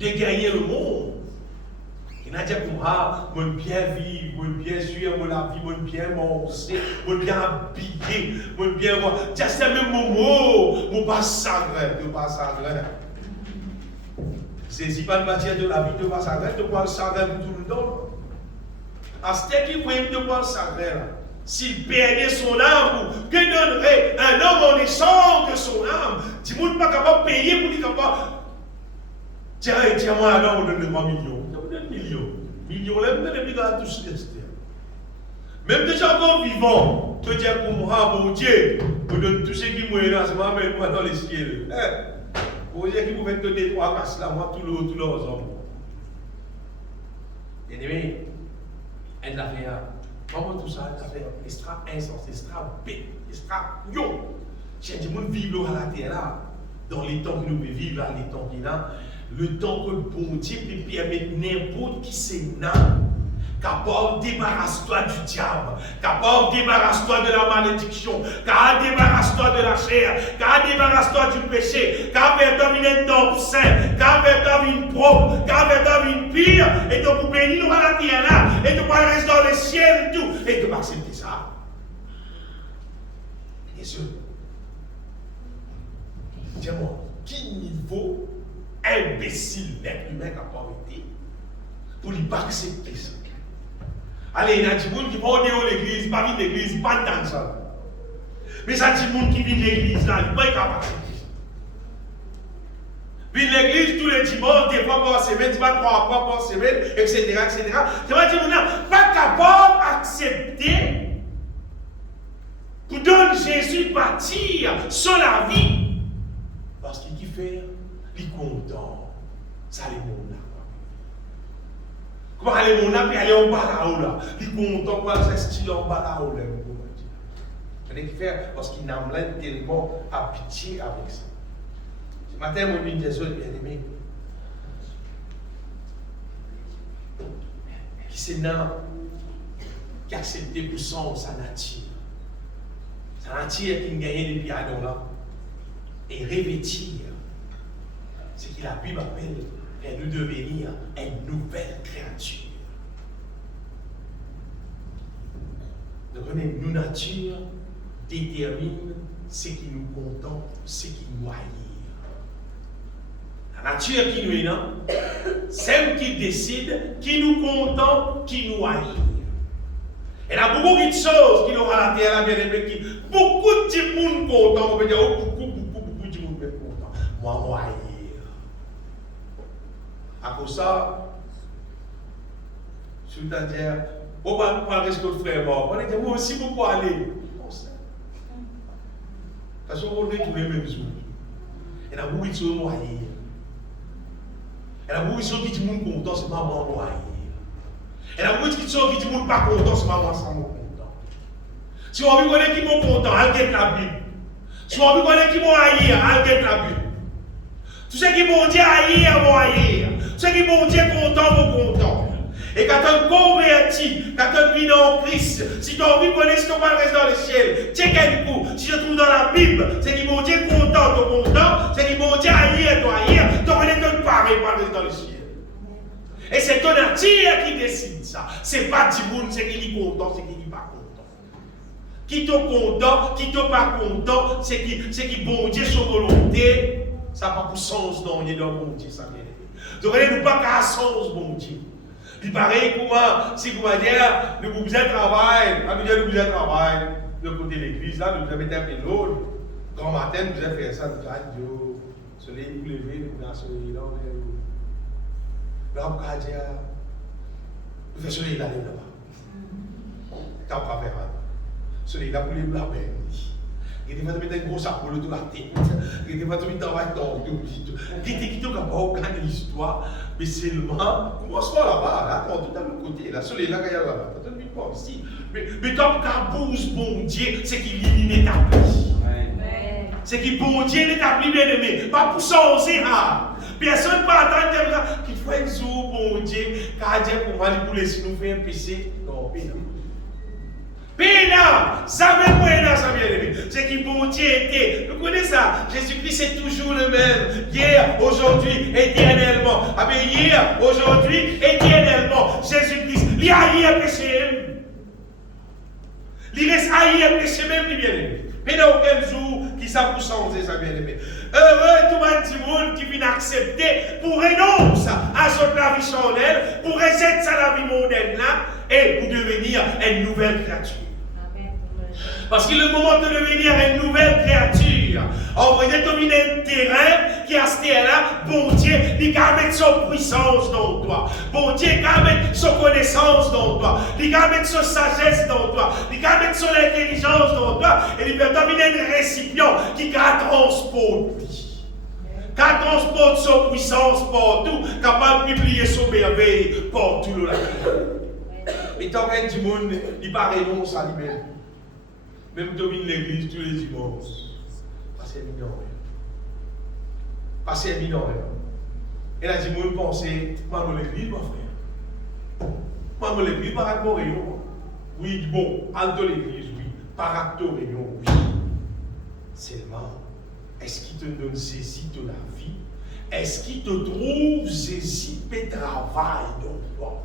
de gagner le monde? Il a dit pour moi, moi bien vivre, moi bien jouir, moi la vie, moi bien manger, moi bien habiller, moi bien voir. Tiens, c'est même mon mot, mon pas sacré, de pas sacré. C'est pas le matière de la vie de pas sacré, de pas sacré pour tout le monde. À ce qui pouvait de voir sa mère, s'il perdait son âme, que donnerait un homme en échange de son âme? Si vous n'êtes pas capable de payer pour dire capable. Tiens-moi un homme, on donne 3 millions. On donne millions. Millions, là, on donne des à tous les terres. Même déjà encore vivant, tu dis pour moi, mon Dieu, on donne tout ce qui mourit là, c'est moi dans les ciels. Vous voyez qui pouvait donner 3 casses là, moi, tous leurs hommes. Bien aimé. Elle a fait comment tout ça, elle a fait extra insensé, extra bête, extra yo. J'ai dit, nous vivons à la terre là, dans les temps que nous pouvons vivre, les temps qu'il a, le temps que le bon Dieu peut permettre n'importe qui c'est là, Capable, débarrasse-toi du diable. Capable, débarrasse-toi de la malédiction. Car débarrasse-toi de la chair. Car débarrasse-toi du péché. Car vers une tombe saint. Car vers une propre. Car vers une pire. Et tu peux bénir la terre là. Et tu peux rester dans le ciel et tout. Et tu peux accepter ça. Bien sûr. Dis-moi, quel niveau imbécile l'être humain capable été pour ne pas accepter ça? Allez, il y a des gens qui vont à l'église, pas vivre l'église, pas dans ça. Mais ça, des gens qui vivent l'église là, ils ne peuvent pas accepter ça. Vivre l'église tous les dimanches, des fois par semaine, des fois 3 fois par semaine, etc. etc. C'est pas des gens pas capables d'accepter pour donner Jésus partir sur la vie. Parce qu'il fait, il est content. Ça, les mondes là. Comment aller mon âme et aller en bas là, il est content pour aller style en bas là. Il faut faire parce qu'il n'a tellement à pitié avec ça. Ce matin, mon une des autres bien-aimés, qui s'est qui a accepté pour son sa nature. Sa nature qui a gagné depuis Adam là. Et revêtir ce que la Bible appelle et nous devenir une nouvelle créature. Donc, nos natures déterminent ce qui nous contente, ce qui nous haït. La nature qui nous est là, celle qui décide, qui nous contente, qui nous haït. Et il y a beaucoup de choses qui nous la terre, bien aimé, qui beaucoup de monde content, on peut dire beaucoup de monde content. Moi, moi, haïr. À cause de ça, c'est-à-dire, on va parler de ce que le frère mort. On dit, moi aussi, beaucoup aller. Parce qu'on est tous les mêmes jours. Il y a beaucoup de choses qui haïr. Il y a beaucoup de choses qui disent que content, c'est pas moi qui haïr. Il y a beaucoup de choses qui disent que pas content, c'est pas moi qui content. Si on veut connaître qui est content, on get la Bible. Si on veut connaître qui est haïr, on get la Bible. Tout ce qui vont dire haïr, vont haïr. Tout ce qui vont dire content, vont content. Et quand on convertit, quand on vit dans Christ, si tu as envie de connaître ce qu'on va rester dans le ciel, tiens quel coup, si je trouve dans la Bible, c'est qu'ils vont dire content, tu content, c'est qu'ils vont dire haïr, tu haïr, tu connais ton pareil pour rester dans le ciel. Et c'est ton nature qui décide ça. C'est pas Timoun, c'est qu'il est content, c'est qu'il n'est pas content. Qui t'est content, qui t'est pas content, c'est qui bon Dieu sur volonté, ça n'a pas pour sens, non, il est dans bon Dieu, ça vient. Donc, nous pas qu'à sens, bon Dieu. Puis pareil, comment, si vous allez dire, nous vous êtes travail, nous vous êtes travail, de côté de l'église, là, nous avons été un peu l'autre. Grand matin, nous avons fait ça, nous avons dit, oh, soleil vous lever, nous avons soleil là, on est où? Là, on va dire, nous faisons soleil là, là-bas. Quand on va faire ça, soleil là, pour les blancs, il était fait un gros sac de la tête. Il était fait un travail d'or. Il était capable aucune histoire, mais seulement, commence là-bas, là, quand tout à l'autre côté, là, soleil là, il y a là-bas. Tu ne pas ici. Mais tant qu'un bouge, bon Dieu, c'est qu'il est inétabli. C'est qu'il bon Dieu l'établit bien aimé. Pas pour changer, hein. Personne ne peut attendre qu'il faut un jour, bon Dieu, car Dieu pour aller pour laisser nous faire un péché. Non, mais non. Pénal, ça même pénal, ça bien aimé. C'est qui bon Dieu était. Vous connaissez ça? Jésus-Christ est toujours le même. Hier, aujourd'hui, éternellement. Ah bien hier, aujourd'hui, éternellement. Jésus-Christ, il a hier péché. Il reste ailleurs péché même, lui bien aimé. Mais dans aucun jour qui ça pour changer, ça bien aimé. Heureux tout le monde qui vient accepter pour renoncer à son la vie charnelle, pour rejeter la vie mondaine là, et pour devenir une nouvelle créature. Parce que le moment de devenir une nouvelle créature, on va déterminer un terrain qui a ce terrain-là, bon Dieu, il va mettre son puissance dans toi. Bon Dieu, il va mettre son connaissance dans toi. Il va mettre son sagesse dans toi. Il va mettre son intelligence dans toi. Et il va devenir un récipient qui va transporter. Qui transporte son puissance partout, capable de publier son merveille partout dans la vie. Mais tant qu'un du monde, il ne renonce à lui-même. Même domine l'église tous les dimanches. Parce qu'elle est mineure. Parce qu'elle est mineure. Et là, du monde pensait, moi, dans l'église, mon frère. Moi, je l'église par rapport à oui, bon, à de l'église, oui. Par rapport à oui. Seulement, est-ce qu'il te donne saisi de la vie? Est-ce qu'il te trouve saisi de travail donc toi?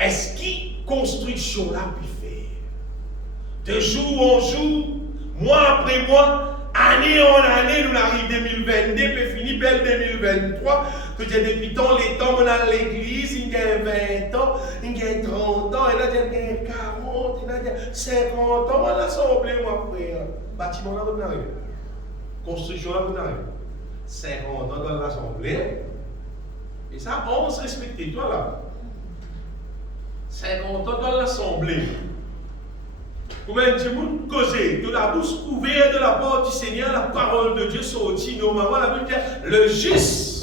Est-ce qu'il construction là puis faire? De jour en jour, mois après mois, année en année, nous arrivons 2022, puis fini belle 2023. Que depuis tant les temps, on a l'église, il y a 20 ans, il y a 30 ans, et là, il y a 40, il y a 50 ans, on a l'assemblée, moi, frère. Bâtiment là, vous arrivez. Construction là, vous arrivez. 50 ans dans l'assemblée. Et ça, on se respecte, toi là. 50 ans dans l'assemblée. Combien de monde causer de la bouche ouverte de la part du Seigneur, la parole de Dieu sortie normalement, la Bible dit le juste.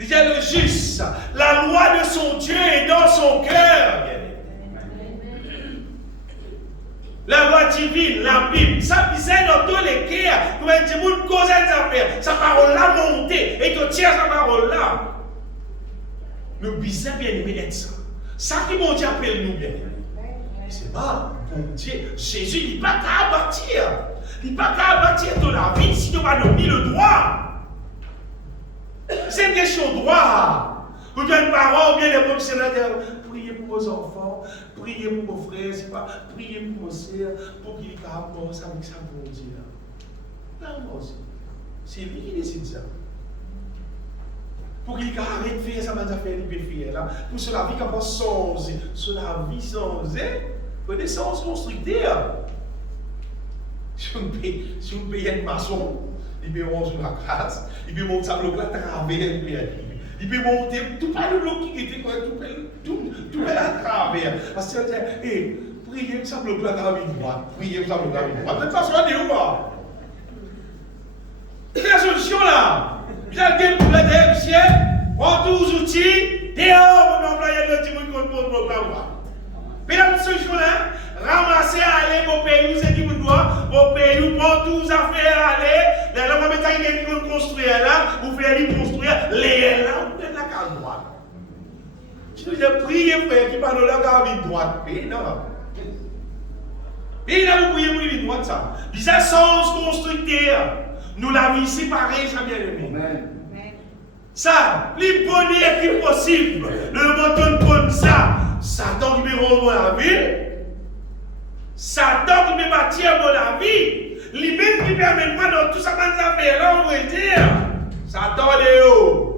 Il dit le juste. La loi de son Dieu est dans son cœur. La loi divine, la Bible, ça pisait dans tous les cœurs. Combien de monde causer des affaires. Sa parole là montée et que tient sa parole là. Nous bisons bien aimé être ça. Ça qui mon Dieu appelle nous bien. C'est pas bon Dieu. Jésus, il n'est pas qu'à bâtir. Il n'est pas qu'à bâtir de la vie si tu vas nous mis le droit. C'est une question de droit. Vous avez une parole ou bien les professionnels priez pour vos enfants, priez pour vos frères, c'est pas, priez pour vos sœurs, pour qu'ils avancent avec ça bon Dieu. Là, moi aussi. C'est lui qui décide ça. Pour qu'il arrête de faire ça, il peut faire là. Pour que la vie qui va changer, sur la vie changer, pour des sens constructeurs. Si on paye un maçon, il peut monter sur la classe, il peut monter ça bloc là, travers, il peut monter tout par le bloc qui était quoi, tout à travers. Parce que priez que ça bloc là, à la droite, priez que ça bloc là, à la droite. Vous n'êtes pas sur ou pas? C'est la solution là. Vous avez pour la terre du ciel, prends tous les outils, dehors, vous m'employez le petit monde contre le pouvoir. Mais la solution là, ramasser, aller au pays, c'est qui vous doit, au pays, prends tous les affaires, aller, là, on va mettre quelqu'un qui construire là, vous faites construire, les là, vous êtes la carte droite. Si vous avez prié, frère, qui parle de la carte droite, mais non. Et là, vous priez pour les droite, ça. Ils ont sens constructeur. Nous l'avons séparés, ça bien aimé. Ça, les bonheurs qui possible, le bâton comme ça, Satan qui me rend la vie, Satan qui me bâtir la vie, les mêmes qui permettent moi dans tout ça, là, on va dire, Satan est haut.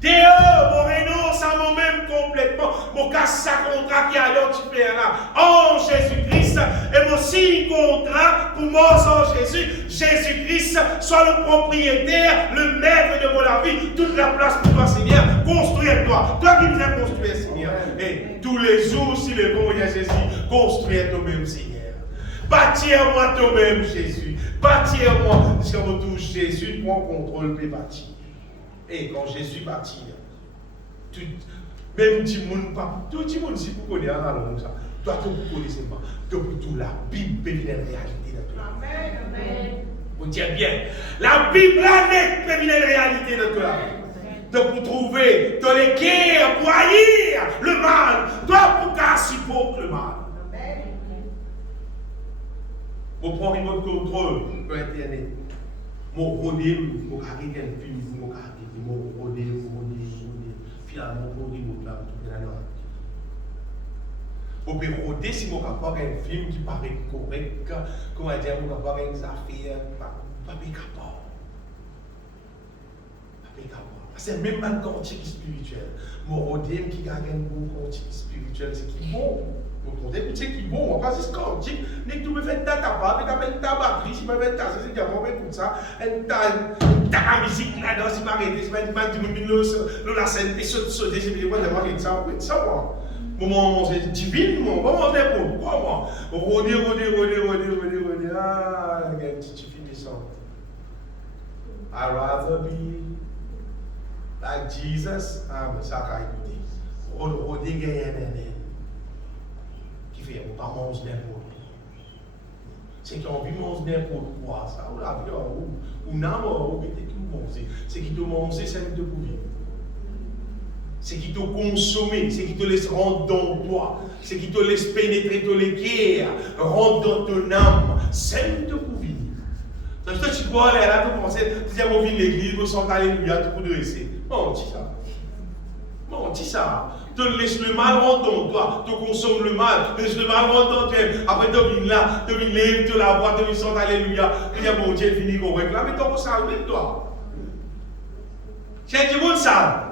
Dehors, mon renonce à moi-même complètement, mon casse sa contrat qui a l'autre faire là. En Jésus-Christ, et mon signe contrat pour moi sans Jésus. Jésus-Christ soit le propriétaire, le maître de mon vie. Toute la place pour toi, Seigneur. Construis-toi. Toi qui viens construire, Seigneur. Et tous les jours, si le bon est Jésus, construis toi-même, Seigneur. Bâtir-moi toi-même, Jésus. Bâtir-moi. Si on retouche Jésus, prends contrôle et bâtir. Et quand Jésus bâtit, même tout le monde, si vous connaissez un langue, ça, toi, tu ne connaissez pas. Depuis tout, la Bible peut venir réalité de toi. Amen. Vous dites bien, la Bible peut venir réalité de toi. Donc, pour trouver dans les guerres, pour haïr le mal, toi, pour casser pour le mal. Vous prenez votre contrôle sur Internet. Mon rodé, mon carré, quel film, mon carré. Finalement, on peut roder si on a un film qui paraît correct, comment dire, on a pas une affaire, pas capable. C'est même un quantique spirituel. Mon rodé qui gagne un bon quantique spirituel, c'est qui bon. Vous comptez, c'est qui bon, on va passer ce quantique, mais tu me fais ta capa, mais tu fais ta batterie, si tu me fais ta, c'est qu'il y a vraiment tout ça, ta musique là-dedans, si tu m'arrêtes, si tu m'as la scène, et sauter, c'est bien, moi, j'aimerais ça, on peut savoir. Moment, c'est divine, moment, n'importe quoi, moi. Rodé, ah, regarde, tu finis ça. I'd rather be like Jesus, ah, mais ça, quand il dit, rodé, gagne, qui fait, on pas manger n'importe quoi. C'est qu'on vit manger n'importe quoi, ça, ou la vie, ou n'a pas, ou peut-être tout manger. C'est qui te mange, c'est de pour vivre. c'est qui te consomme, c'est qui te laisse rentrer dans toi, c'est qui te laisse pénétrer dans les guerres, rentrer dans ton âme, c'est pour venir. Donc, toi, tu dois aller là, tu penses, tu dis, on vient de l'église, on s'en alléluia, tout pour dresser. Non, dis ça. Non, dis ça. Tu laisses le mal rentrer dans toi, tu consommes le mal, tu laisses le mal rentrer dans toi. Après, tu viens là, tu viens lever, tu la vois, tu viens s'en alléluia. Tu dis, bon Dieu, fini qu'on réclame, mais tu vas salver toi. C'est du monde sale.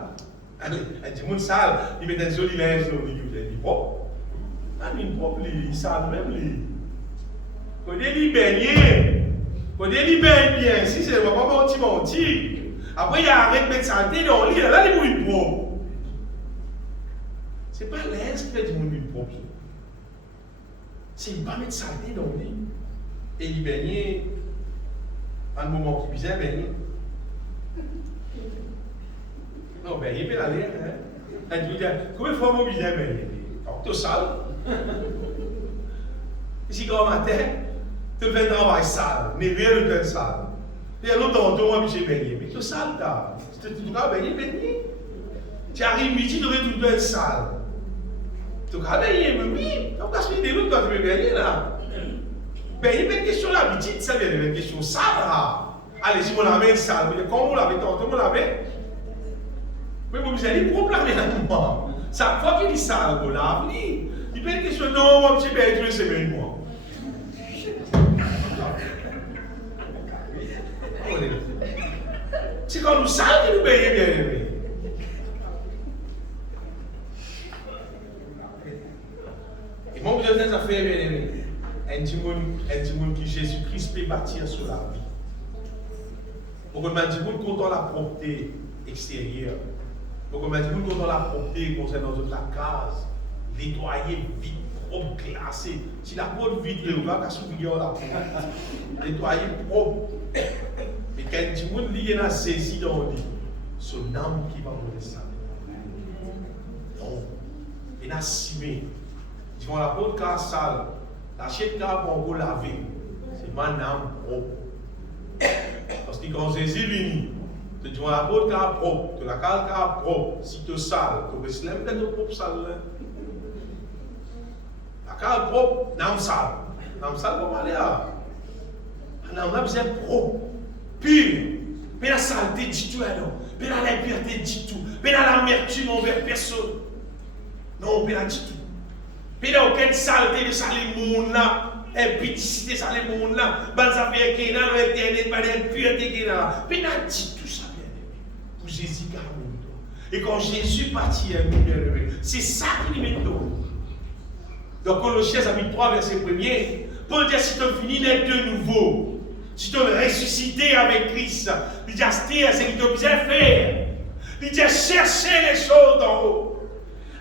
Du monde sale, il met un joli linge, il est propre. Il est propre, il est sale même. Quand il est baigné. Quand il est bien, si c'est pas menti. Après, il y a arrêt de mettre saleté dans le lit, là, il est propre. Ce n'est pas l'air qui fait du monde propre. C'est ne pas mettre saleté dans le lit. Et il baigne, un moment qui bizarre, baigner. Non, baigner, mais l'air. Combien de fois mon bizarre baigner? Donc, tu es sale. Ici, quand matin, tu fais un travail sale, mais rien de temps sale. Il y a longtemps, tu as obligé de baigner. Mais tu es sale, tu dois baigner. Tu arrives midi, tu retournes tout sale. Tu dois baigner, mais oui. Donc, parce que des autres, quand tu veux baigner là. Baigner, mais question l'habitude, ça vient de question sale. Allez, si on la met sale, comment on l'avait tantôt, on l'avait. Mais vous allez propre là, maintenant. Chaque fois qu'il dit sale, on lave. Il peut être question, non, moi, je vais être une semaine, moi. C'est quand nous savons que nous payons bien aimé. Et moi, vous avez des affaires bien aimé. Un petit monde qui Jésus-Christ peut bâtir sur la vie. Pour que un petit monde content la propreté extérieure. Pour que un petit monde content la propreté concernant la case. Nettoyer vite, propre, classé. Si la porte vide, on va s'ouvrir la porte. Nettoyer propre. Mais quand tout le monde lit, il a saisi dans le lit, son âme qui va vous laisser. Non. Il a simé. Tu vois la porte car sale, la chèque car pour vous laver. C'est ma âme propre. Parce que quand Jésus est venu, tu vois la porte car propre, tu la case car propre. Si tu es sale, tu restes là, peut-être propre sale. La case propre, l'âme sale. L'âme sale, comment aller là? L'âme c'est propre. Pur, mais la saleté dit tout alors, mais la liberté dit tout, mais l'amertume envers personne. Non, mais la dit tout. Mais là, aucune saleté de saler monde là, impudicité de saler monde là, bonnes affaires qui est là, l'internet, l'impureté qui est là. Mais la dit tout ça, bien aimé. Pour Jésus, garde toi. Et quand Jésus partit, bien aimé, c'est ça qui lui met dedans. Donc, Colossiens chapitre 3, verset 1er, Paul dit si tu finis d'être de nouveau. Si tu es ressuscité avec Christ, il dit à c'est ce que tu as besoin de faire. Il dit chercher les choses d'en haut.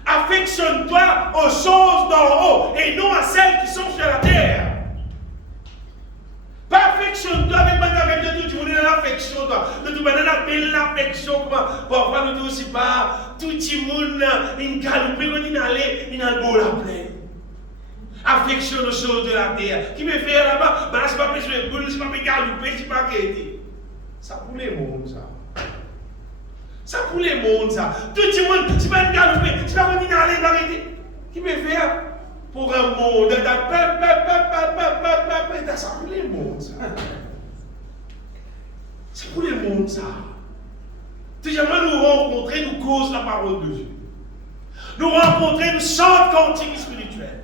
Affectionne-toi aux choses d'en haut et non à celles qui sont sur la terre. Pas affectionne-toi avec madame de tout le monde dans l'affection. De tout le monde appelle l'affection. Parfois, nous aussi pas tout le monde, il galope, il allait, il a le beau la plaine. Affectionne aux choses de la terre. Qui me fait là-bas, ben, c'est pas besoin de boule, c'est pas besoin de galouper, c'est pas arrêter. Ça pour les mondes, ça. Ça pour les mondes, ça. Tout le monde, c'est pas une galouper, c'est pas continuer à aller arrêter. Qui me fait pour un monde, ça pour les mondes, ça. C'est pour les mondes, ça. Jamais nous rencontrer, nous cause la parole de Dieu. Nous rencontrer, nous chantons cantiques spirituels.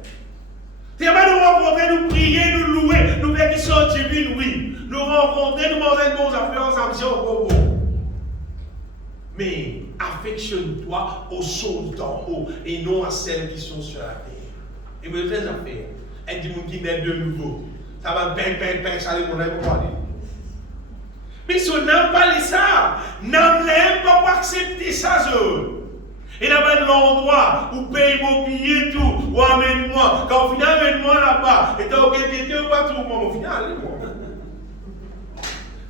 Nous rencontrer, nous prier, nous louer, nous faire des choses divines, oui. Nous rencontrer, nous manger de bons affaires ensemble, c'est au Mais affectionne-toi aux choses d'en haut et non à celles qui sont sur la terre. Et vous avez des affaires. Elle dit qui naît de nouveau. Ça va ça les mon pour parler. Mais si on n'aime pas les ça, n'aime pas pour accepter ça, et là-bas, l'endroit où paye mon billet, tout, ou amène-moi. Quand au final, amène-moi là-bas. Et t'as organisé pas tout, moi, au final, allez-moi.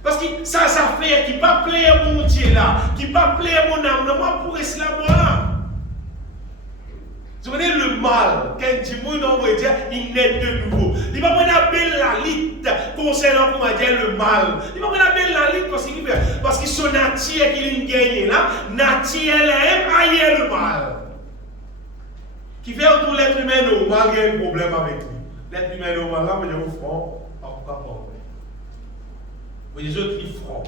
Parce que ça fait qui ne pas plaire mon Dieu là, qui ne pas plaire mon âme, non, moi, pour rester là-bas. Vous voyez le mal, quand tu m'as envoyé dire, il naît de nouveau. Il va prendre la belle la lite, concernant pour dire le mal. Il va appeler la ligne parce que son nature qu'il gagne là, nature aime ailleurs le mal. Qui fait autour de l'être humain normal, il y a un problème avec lui. L'être humain normal là, mais il est au front, pourquoi pas. Mais les autres, ils feront.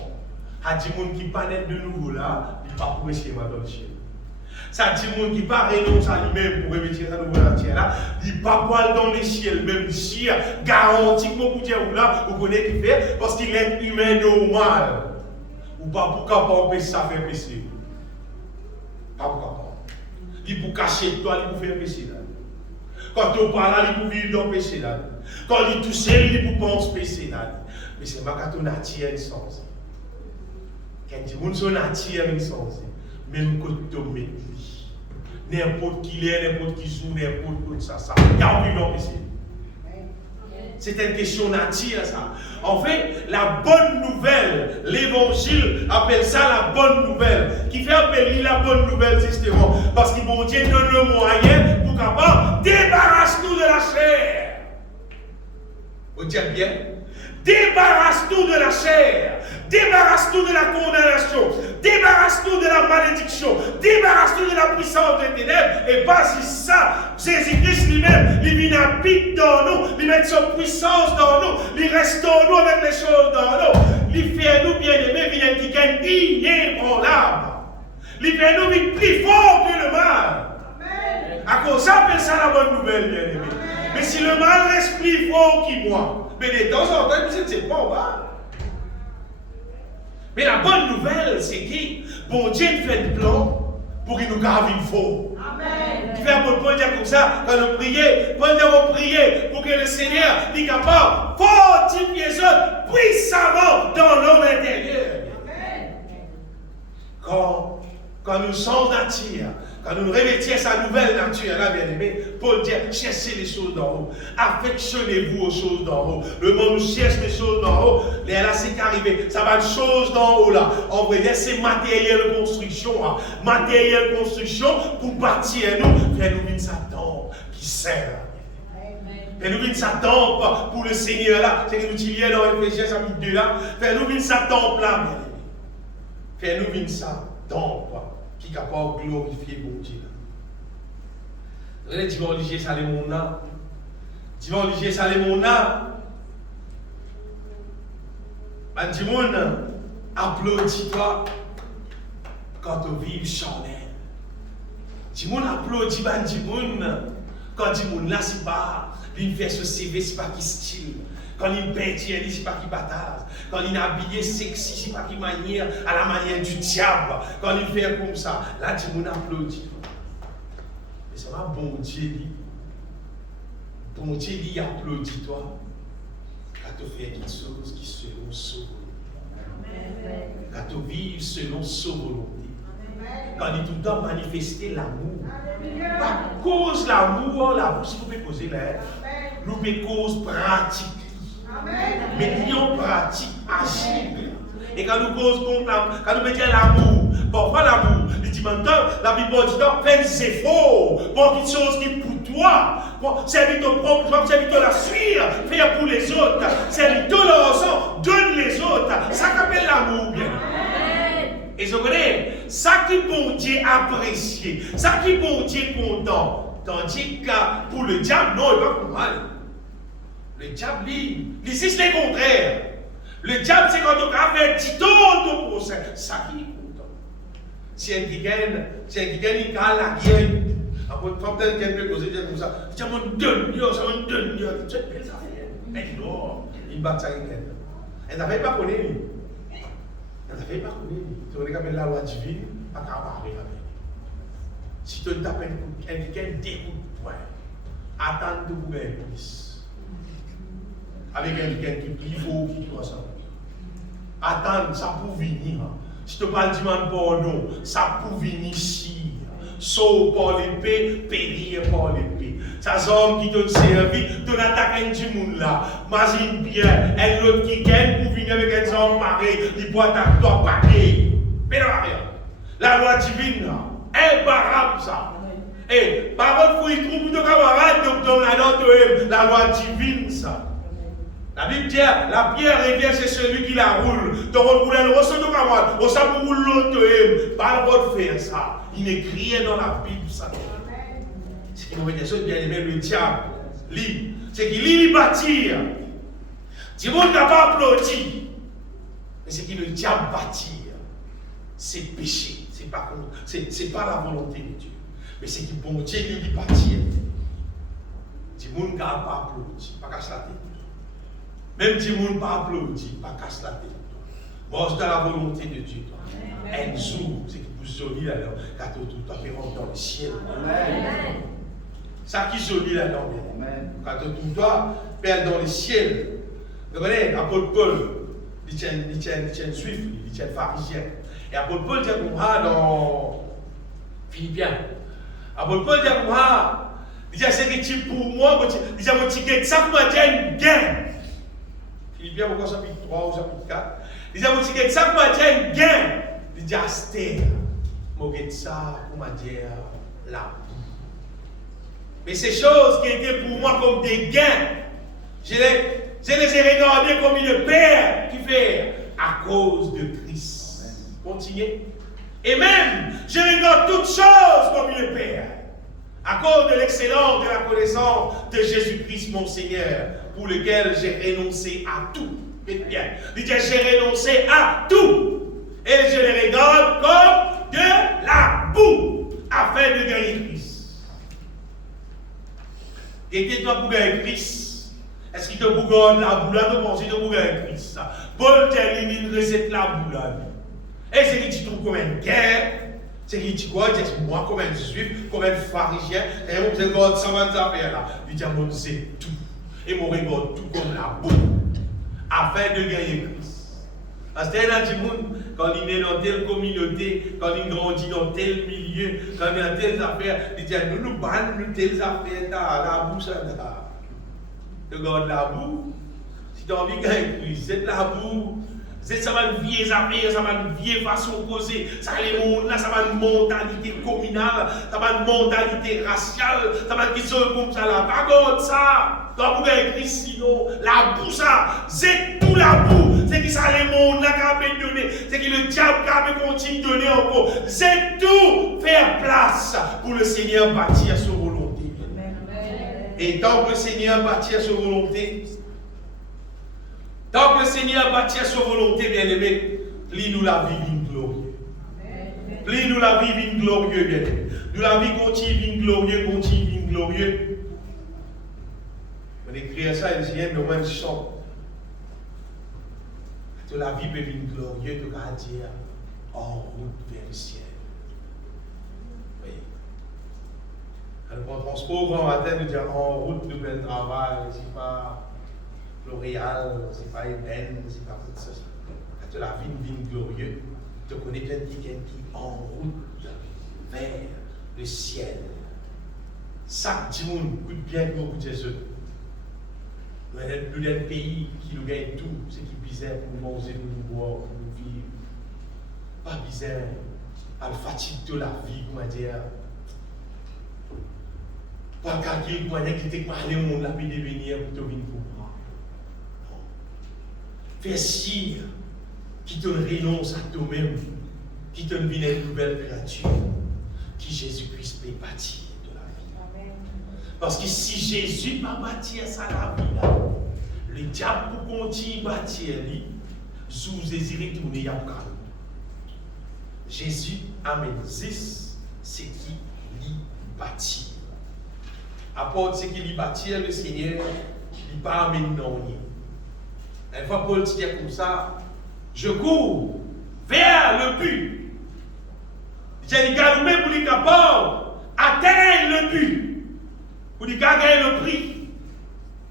Il y a des gens qui ne pas de nouveau là, ils ne pas pour essayer dans le ciel. Ça dit gens qui pas renonce à lui-même pour remettre ça nouveau dans le là, il pas aller dans les ciels, même si garanti que vous dire là, vous connaissez qui fait parce qu'il est humain normal. Ou pas pour capable ça faire péché. Pas pour capable. Il pour cacher toi, il pour faire péché là. Quand on parle, il pour vivre dans le péché là. Quand il tout seul, il pour penser péché là. Mais c'est pas quand on attire une sens. Quand on son attire une sens. Même quand on met n'importe qui est, n'importe qui joue, n'importe quoi, ça. Il y a envie d'en péché. C'est une question nature, ça. En fait, la bonne nouvelle, l'évangile appelle ça la bonne nouvelle. Qui fait appeler la bonne nouvelle, justement, parce que bon Dieu donne le moyen pour capable débarrasse-nous de la chair. Vous dites bien? Débarrasse-nous de la chair, débarrasse-nous de la condamnation, débarrasse-nous de la malédiction, débarrasse-nous de la puissance des ténèbres. Et pas si ça, Jésus-Christ lui-même, il vient habiter dans nous, il met son puissance dans nous, il reste en nous avec les choses dans nous, il fait nous bien-aimés, il est qui gagne inébranlable, il fait nous plus fort que le mal. À cause ça, appelle ça la bonne nouvelle, bien-aimés. Mais si le mal reste plus fort que moi, mais de temps en temps, c'est pas bas. Mais la bonne nouvelle, c'est que bon Dieu fait le plan pour qu'il nous garde une faux. Amen. Tu fais un peu dire comme ça, quand on priait, pour que le Seigneur soit capable de fortifier les autres puissamment dans l'homme intérieur. Amen. Quand nous sommes nature, quand nous revêtons sa nouvelle nature, là, bien aimé, Paul dit cherchez les choses d'en haut, affectionnez-vous aux choses d'en haut. Le monde nous cherche les choses d'en haut, et là, c'est arrivé, ça va être choses d'en haut là. En vrai, c'est matériel construction, hein. Matériel construction pour bâtir nous, fais-nous une Satan qui sert. Fais-nous une Satan pour le Seigneur là, c'est que nous disons dans Ephésiens chapitre 2 là, fais-nous une Satan là, bien aimé. Fais-nous une Satan qui est capable de glorifier mon Dieu. Le dimanche, ça est mon âme. Dimanche, ça est mon âme. Dimanche, applaudis-toi quand tu vis charnel. Dimanche, applaudis dimanche quand dimanche là, c'est pas l'université CV, c'est pas qui style. Quand il peint, c'est pas qui bataille. Quand il est habillé sexy, c'est pas qui manière à la manière du diable. Quand il fait comme ça, là, tout le monde applaudit. Mais ça va, bon Dieu, il applaudit toi. Quand tu fais quelque chose qui selon sa volonté. Quand tu vis selon sa volonté. Quand il tout le temps manifester l'amour. Pas cause l'amour, si vous pouvez poser là, nous pouvons cause pratique. Mais il y a une pratique agile. Et quand nous posons contre quand nous mettons l'amour, parfois l'amour, il dit maintenant, la Bible dit fais des efforts pour quelque chose qui est pour toi, pour servir ton propre, servir la suite, faire pour les autres, servir tout l'ensemble, donne les autres. Ça s'appelle l'amour, bien. Et je connais, ça qui bon Dieu apprécié, ça qui bon Dieu content, tandis que pour le diable, non, il va pas mal. Le diable, ici c'est le contraire. Le diable, c'est quand on a fait 10 ans de procès. Ça qui est content. Si un qui gagne, il gagne la guerre. Après, quand quelqu'un peut poser comme ça, ça me donne, ça me donne. Tu sais, belle affaire. Mais non, il bat ça avec elle. Elle n'avait pas connu. Elle n'avait pas connu. Tu regardes la loi divine, pas qu'à parler avec elle. Si tu t'appelles quelqu'un, découte point. Attends de vous gagner plus. Avec quelqu'un qui plie faux, qui doit ça. Attends, ça pour venir. Si tu parles du man pardon, ça pour venir ici. Sauve par l'épée, périr par l'épée. Ça homme qui t'a servi, tu n'attaques un petit monde là. Imagine bien, un autre qui gagne pour venir avec un homme pareil, il doit attaquer toi pareil. Mais non, rien. La loi divine là, imparable ça. Et par contre, il faut y trouver de camarades, donc dans la note, la loi divine ça. La Bible dit, la pierre revient chez celui qui la roule. Donc on roule le ressort de moi. On s'en roule l'autre. Pas le droit de faire ça. Il n'est crié dans la Bible ça. Ce qui nous veut dire, bien aimé, le diable, c'est qu'il lit bâtir. Si vous n'avez pas applaudi, mais c'est qu'il le diable bâtir. C'est péché. C'est pas la volonté de Dieu. Mais c'est qu'il bon Dieu lui bâtir. Si vous n'avez pas applaudi, pas casse la tête. Même si vous n'avez pas applaudi, pas casse la tête. Moi, c'est dans la volonté de Dieu. Un jour, c'est qu'il vous joli là-dedans, quand tout fait rentrer dans le ciel. Amen. Ça qui joli là-dedans, quand tout doit perdre dans le ciel. Vous voyez, l'apôtre Paul, il tient juif, il tient pharisien. Et l'apôtre Paul dit comme ça dans Philippiens. L'apôtre Paul dit comme ça, il dit c'est que pour moi, il dit ça pour moi, un gain. Philippiens, au chapitre 3 ou chapitre 4. Il dit ça pour moi, un gain. Il dit Astère, ça pour moi dire là. Mais ces choses qui étaient pour moi comme des gains, je les ai regardées comme une paire qui fait à cause de Christ. Continuez. Et même, je regarde toutes choses comme une paire à cause de l'excellence de la connaissance de Jésus-Christ mon Seigneur, pour lequel j'ai renoncé à tout. Faites bien. Il dit, j'ai renoncé à tout. Et je les regarde comme de la boue afin de gagner Christ. Et que toi pour gagner Christ, est-ce qu'il te bougonne la boue là de manger de pour gagner Christ? Paul termine une recette la boue là. Et c'est qu'il te trouve comme une guerre. C'est qu'il dit quoi? Il dit moi comme un juif, comme un pharisien, et on se regarde ça va affaires là. Il dit moi c'est tout. Et moi regarde tout comme la boue afin de gagner Christ. Parce que quand il est dans telle communauté, quand il grandit dans tel milieu, quand il a telles affaires, il dit nous bannons telles affaires, la boue ça là. Regarde la boue. Si tu as envie de gagner Christ, c'est la boue. Ça va une vieille affaire, ça va une vieille façon de causer, ça va une mentalité communale, ça va une mentalité raciale, ça va une chose comme ça là. Par contre, ça, tu vas gagner Christ sinon, la boue ça, c'est tout la boue. C'est qui ça les mondes là qui a pu donner, c'est qui le diable qui a pu continuer de donner encore. C'est tout faire place pour le Seigneur bâtir sa volonté. Et tant que le Seigneur bâtit sa volonté, tant que le Seigneur bâtit sa volonté, bien-aimé, plie-nous la vie glorieuse. Plie-nous la vie glorieuse, bien-aimé. Nous la vie continue glorieuse. On écrit ça, il y a au moins un chant. Que la vie peut venir glorieuse, de dire en route vers le ciel. Oui. Alors, on transport grand matin, nous dire en route de bel travail, c'est pas L'Oréal, c'est pas Eben, c'est pas tout ça. Quand la vie vient glorieuse, tu connais quelqu'un qui en route vers le ciel. Ça, tout le monde coûte bien pour Jésus. Nous sommes un pays qui nous gagne tout, ce qui est bizarre pour manger, pour nous boire, pour nous vivre. Pas bizarre, à la fatigue de la vie, comment dire. Pas calculer pour aller quitter le monde, la vie devenir pour te venir pour moi. Fais signe qui te renonce à toi-même, qui te vient une nouvelle créature, qui Jésus-Christ peut bâtir de la vie. Amen. Parce que si Jésus va bâtir ça la vie là, le diable pour continuer à bâtir lui, sous Jésus retourner à calme. Jésus amène 10, c'est qui lui bâtit. Apporte ce qui lui bâtit le Seigneur, il ne pas amener non rien. Une fois Paul dit comme ça, je cours vers le but. J'ai dit, gagner pour les capables, atteindre le but, pour les gagner le prix.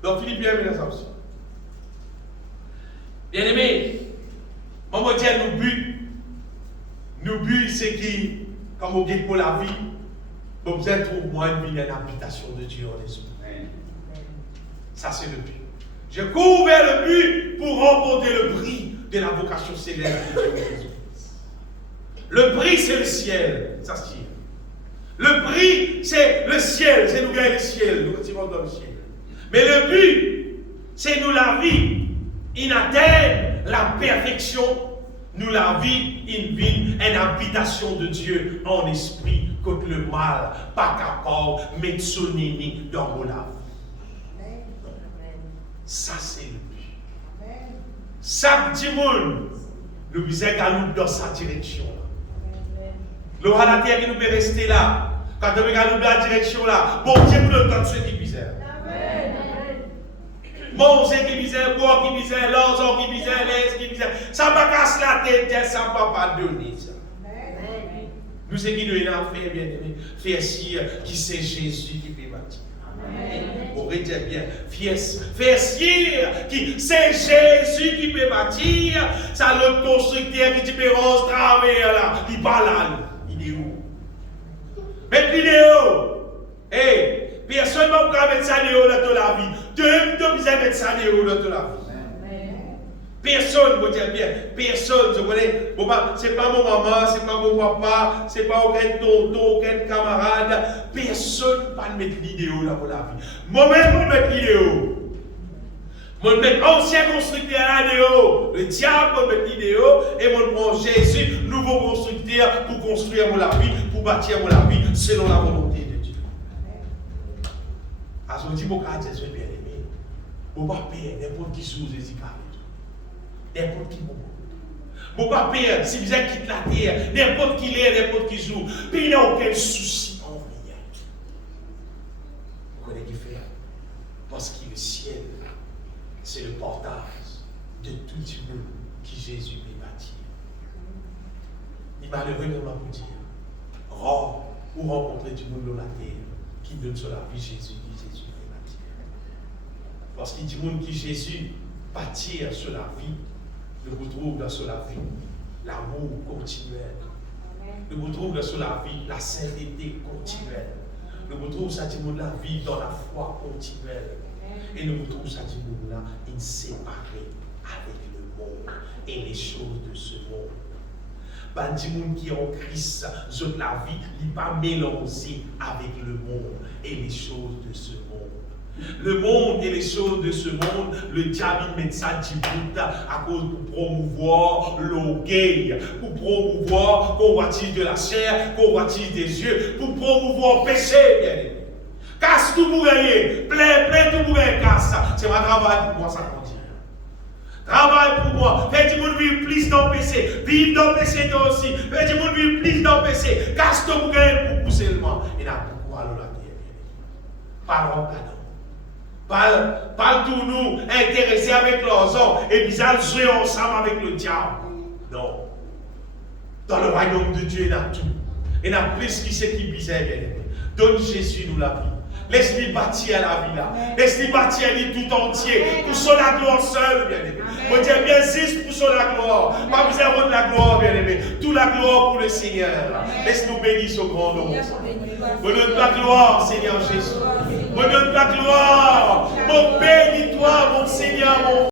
Donc Philippiens met ça aussi. Bien aimé, on va dire nos buts, c'est qui, comme on dit pour la vie, vous êtes trouver moi une habitation de Dieu en esprit. Ça c'est le but. Je cours vers le but pour remporter le prix de la vocation céleste de Dieu Jésus. Le prix, c'est le ciel. Ça se tient. Le prix, c'est le ciel. C'est nous gagner le ciel. Nous retirons dans le ciel. Mais le but, C'est nous la vie. Il atteint la perfection. Nous la vie, une habitation de Dieu en esprit contre le mal, pas capable de mettre son ennemi dans mon âme. Ça, c'est le but. Chaque dimanche, nous visons dans sa direction. Le roi de la terre qui nous peut rester là. Quand nous regardons dans la direction là, bon Dieu nous donne ceux qui misèrent. Mon Dieu qui misère, quoi qui misère, l'orzo qui misère, l'aise qui misère. Ça ne va pas casser la tête, ça ne va pas donner ça. Nous, c'est qui nous avons fait, bien aimé, faire sire qui c'est Jésus qui peut bâtir. Vous retenez bien, faire sire qui c'est Jésus qui peut bâtir. Ça le constructeur qui peut rendre travers là. Il va là, il est où? Mais il est où? Hey! Personne ne va pas mettre ça dans la vie. Tu ne peux mettre ça dans la vie. Personne, vous dites bien, personne, je connais, ce n'est pas mon maman, ce n'est pas mon papa, ce n'est pas aucun tonton, aucun camarade. Personne ne va mettre l'idéal dans la vie. Moi-même, je vais mettre l'idéal. Je vais mettre ancien constructeur là-dedans. Le diable va mettre l'idéal et je prends Jésus, nouveau constructeur, pour construire la vie, pour bâtir la vie selon la volonté de Dieu. As on dit, mon cas, Jésus est bien aimé. On va payer n'importe qui sous Jésus. N'importe qui bon. On va payer si vous êtes quitté la terre, n'importe qui l'est, n'importe qui joue. Puis il n'y a aucun souci en rien. Vous connaissez qui fait? Parce que le ciel, c'est le portage de tout le monde qui Jésus peut bâtir. Il est malheureux de vous dire, rare ou rencontrer du monde dans la terre qui donne sur la vie Jésus peut bâtir. Parce qu'il dit monde qui Jésus bâtir sur la vie, nous retrouvons dans sur la vie l'amour continuel. Nous retrouvons dans sur la vie la sainteté continuelle. Nous retrouvons ça dit monde la vie dans la foi continuelle. Et nous retrouvons ça dit monde là inséparé avec le monde et les choses de ce monde. Ben, du monde qui est en Christ, la vie n'est pas mélangée avec le monde et les choses de ce monde. Le monde et les choses de ce monde, le diable met ça à cause pour promouvoir l'orgueil, pour promouvoir convoitise de la chair, convoitise des yeux, pour promouvoir péché, bien aimé. Casse tout pour gagner, plein tout pour gagner, casse ça. C'est ma travail pour moi, ça continue. Travaille pour moi. Fais du monde vivre plus dans le PC. Vive dans le PC toi aussi. Fais du monde vivre plus dans le PC. Casse tout pour gagner pour pousser le monde. Il y a beaucoup à la terre. Parlons cadeau. Parle tout nous intéressés avec l'argent et puis ça jouer ensemble avec le diable. Non. Dans le royaume de Dieu, il y a tout. Il y a plus qui c'est qui bizarre, bien aimé. Donne Jésus nous la vie. Laisse-lui bâtir la vie là. Laisse-lui bâtir lui tout entier. Pour son la gloire seule, bien aimé. On dit bien juste pour son la gloire. Pas besoin de la gloire, bien aimé. Toute la gloire pour le Seigneur. Laisse-nous bénir ce grand nom. On donne la gloire, Seigneur Jésus. On donne la gloire. Mon bénis-toi, mon Seigneur, mon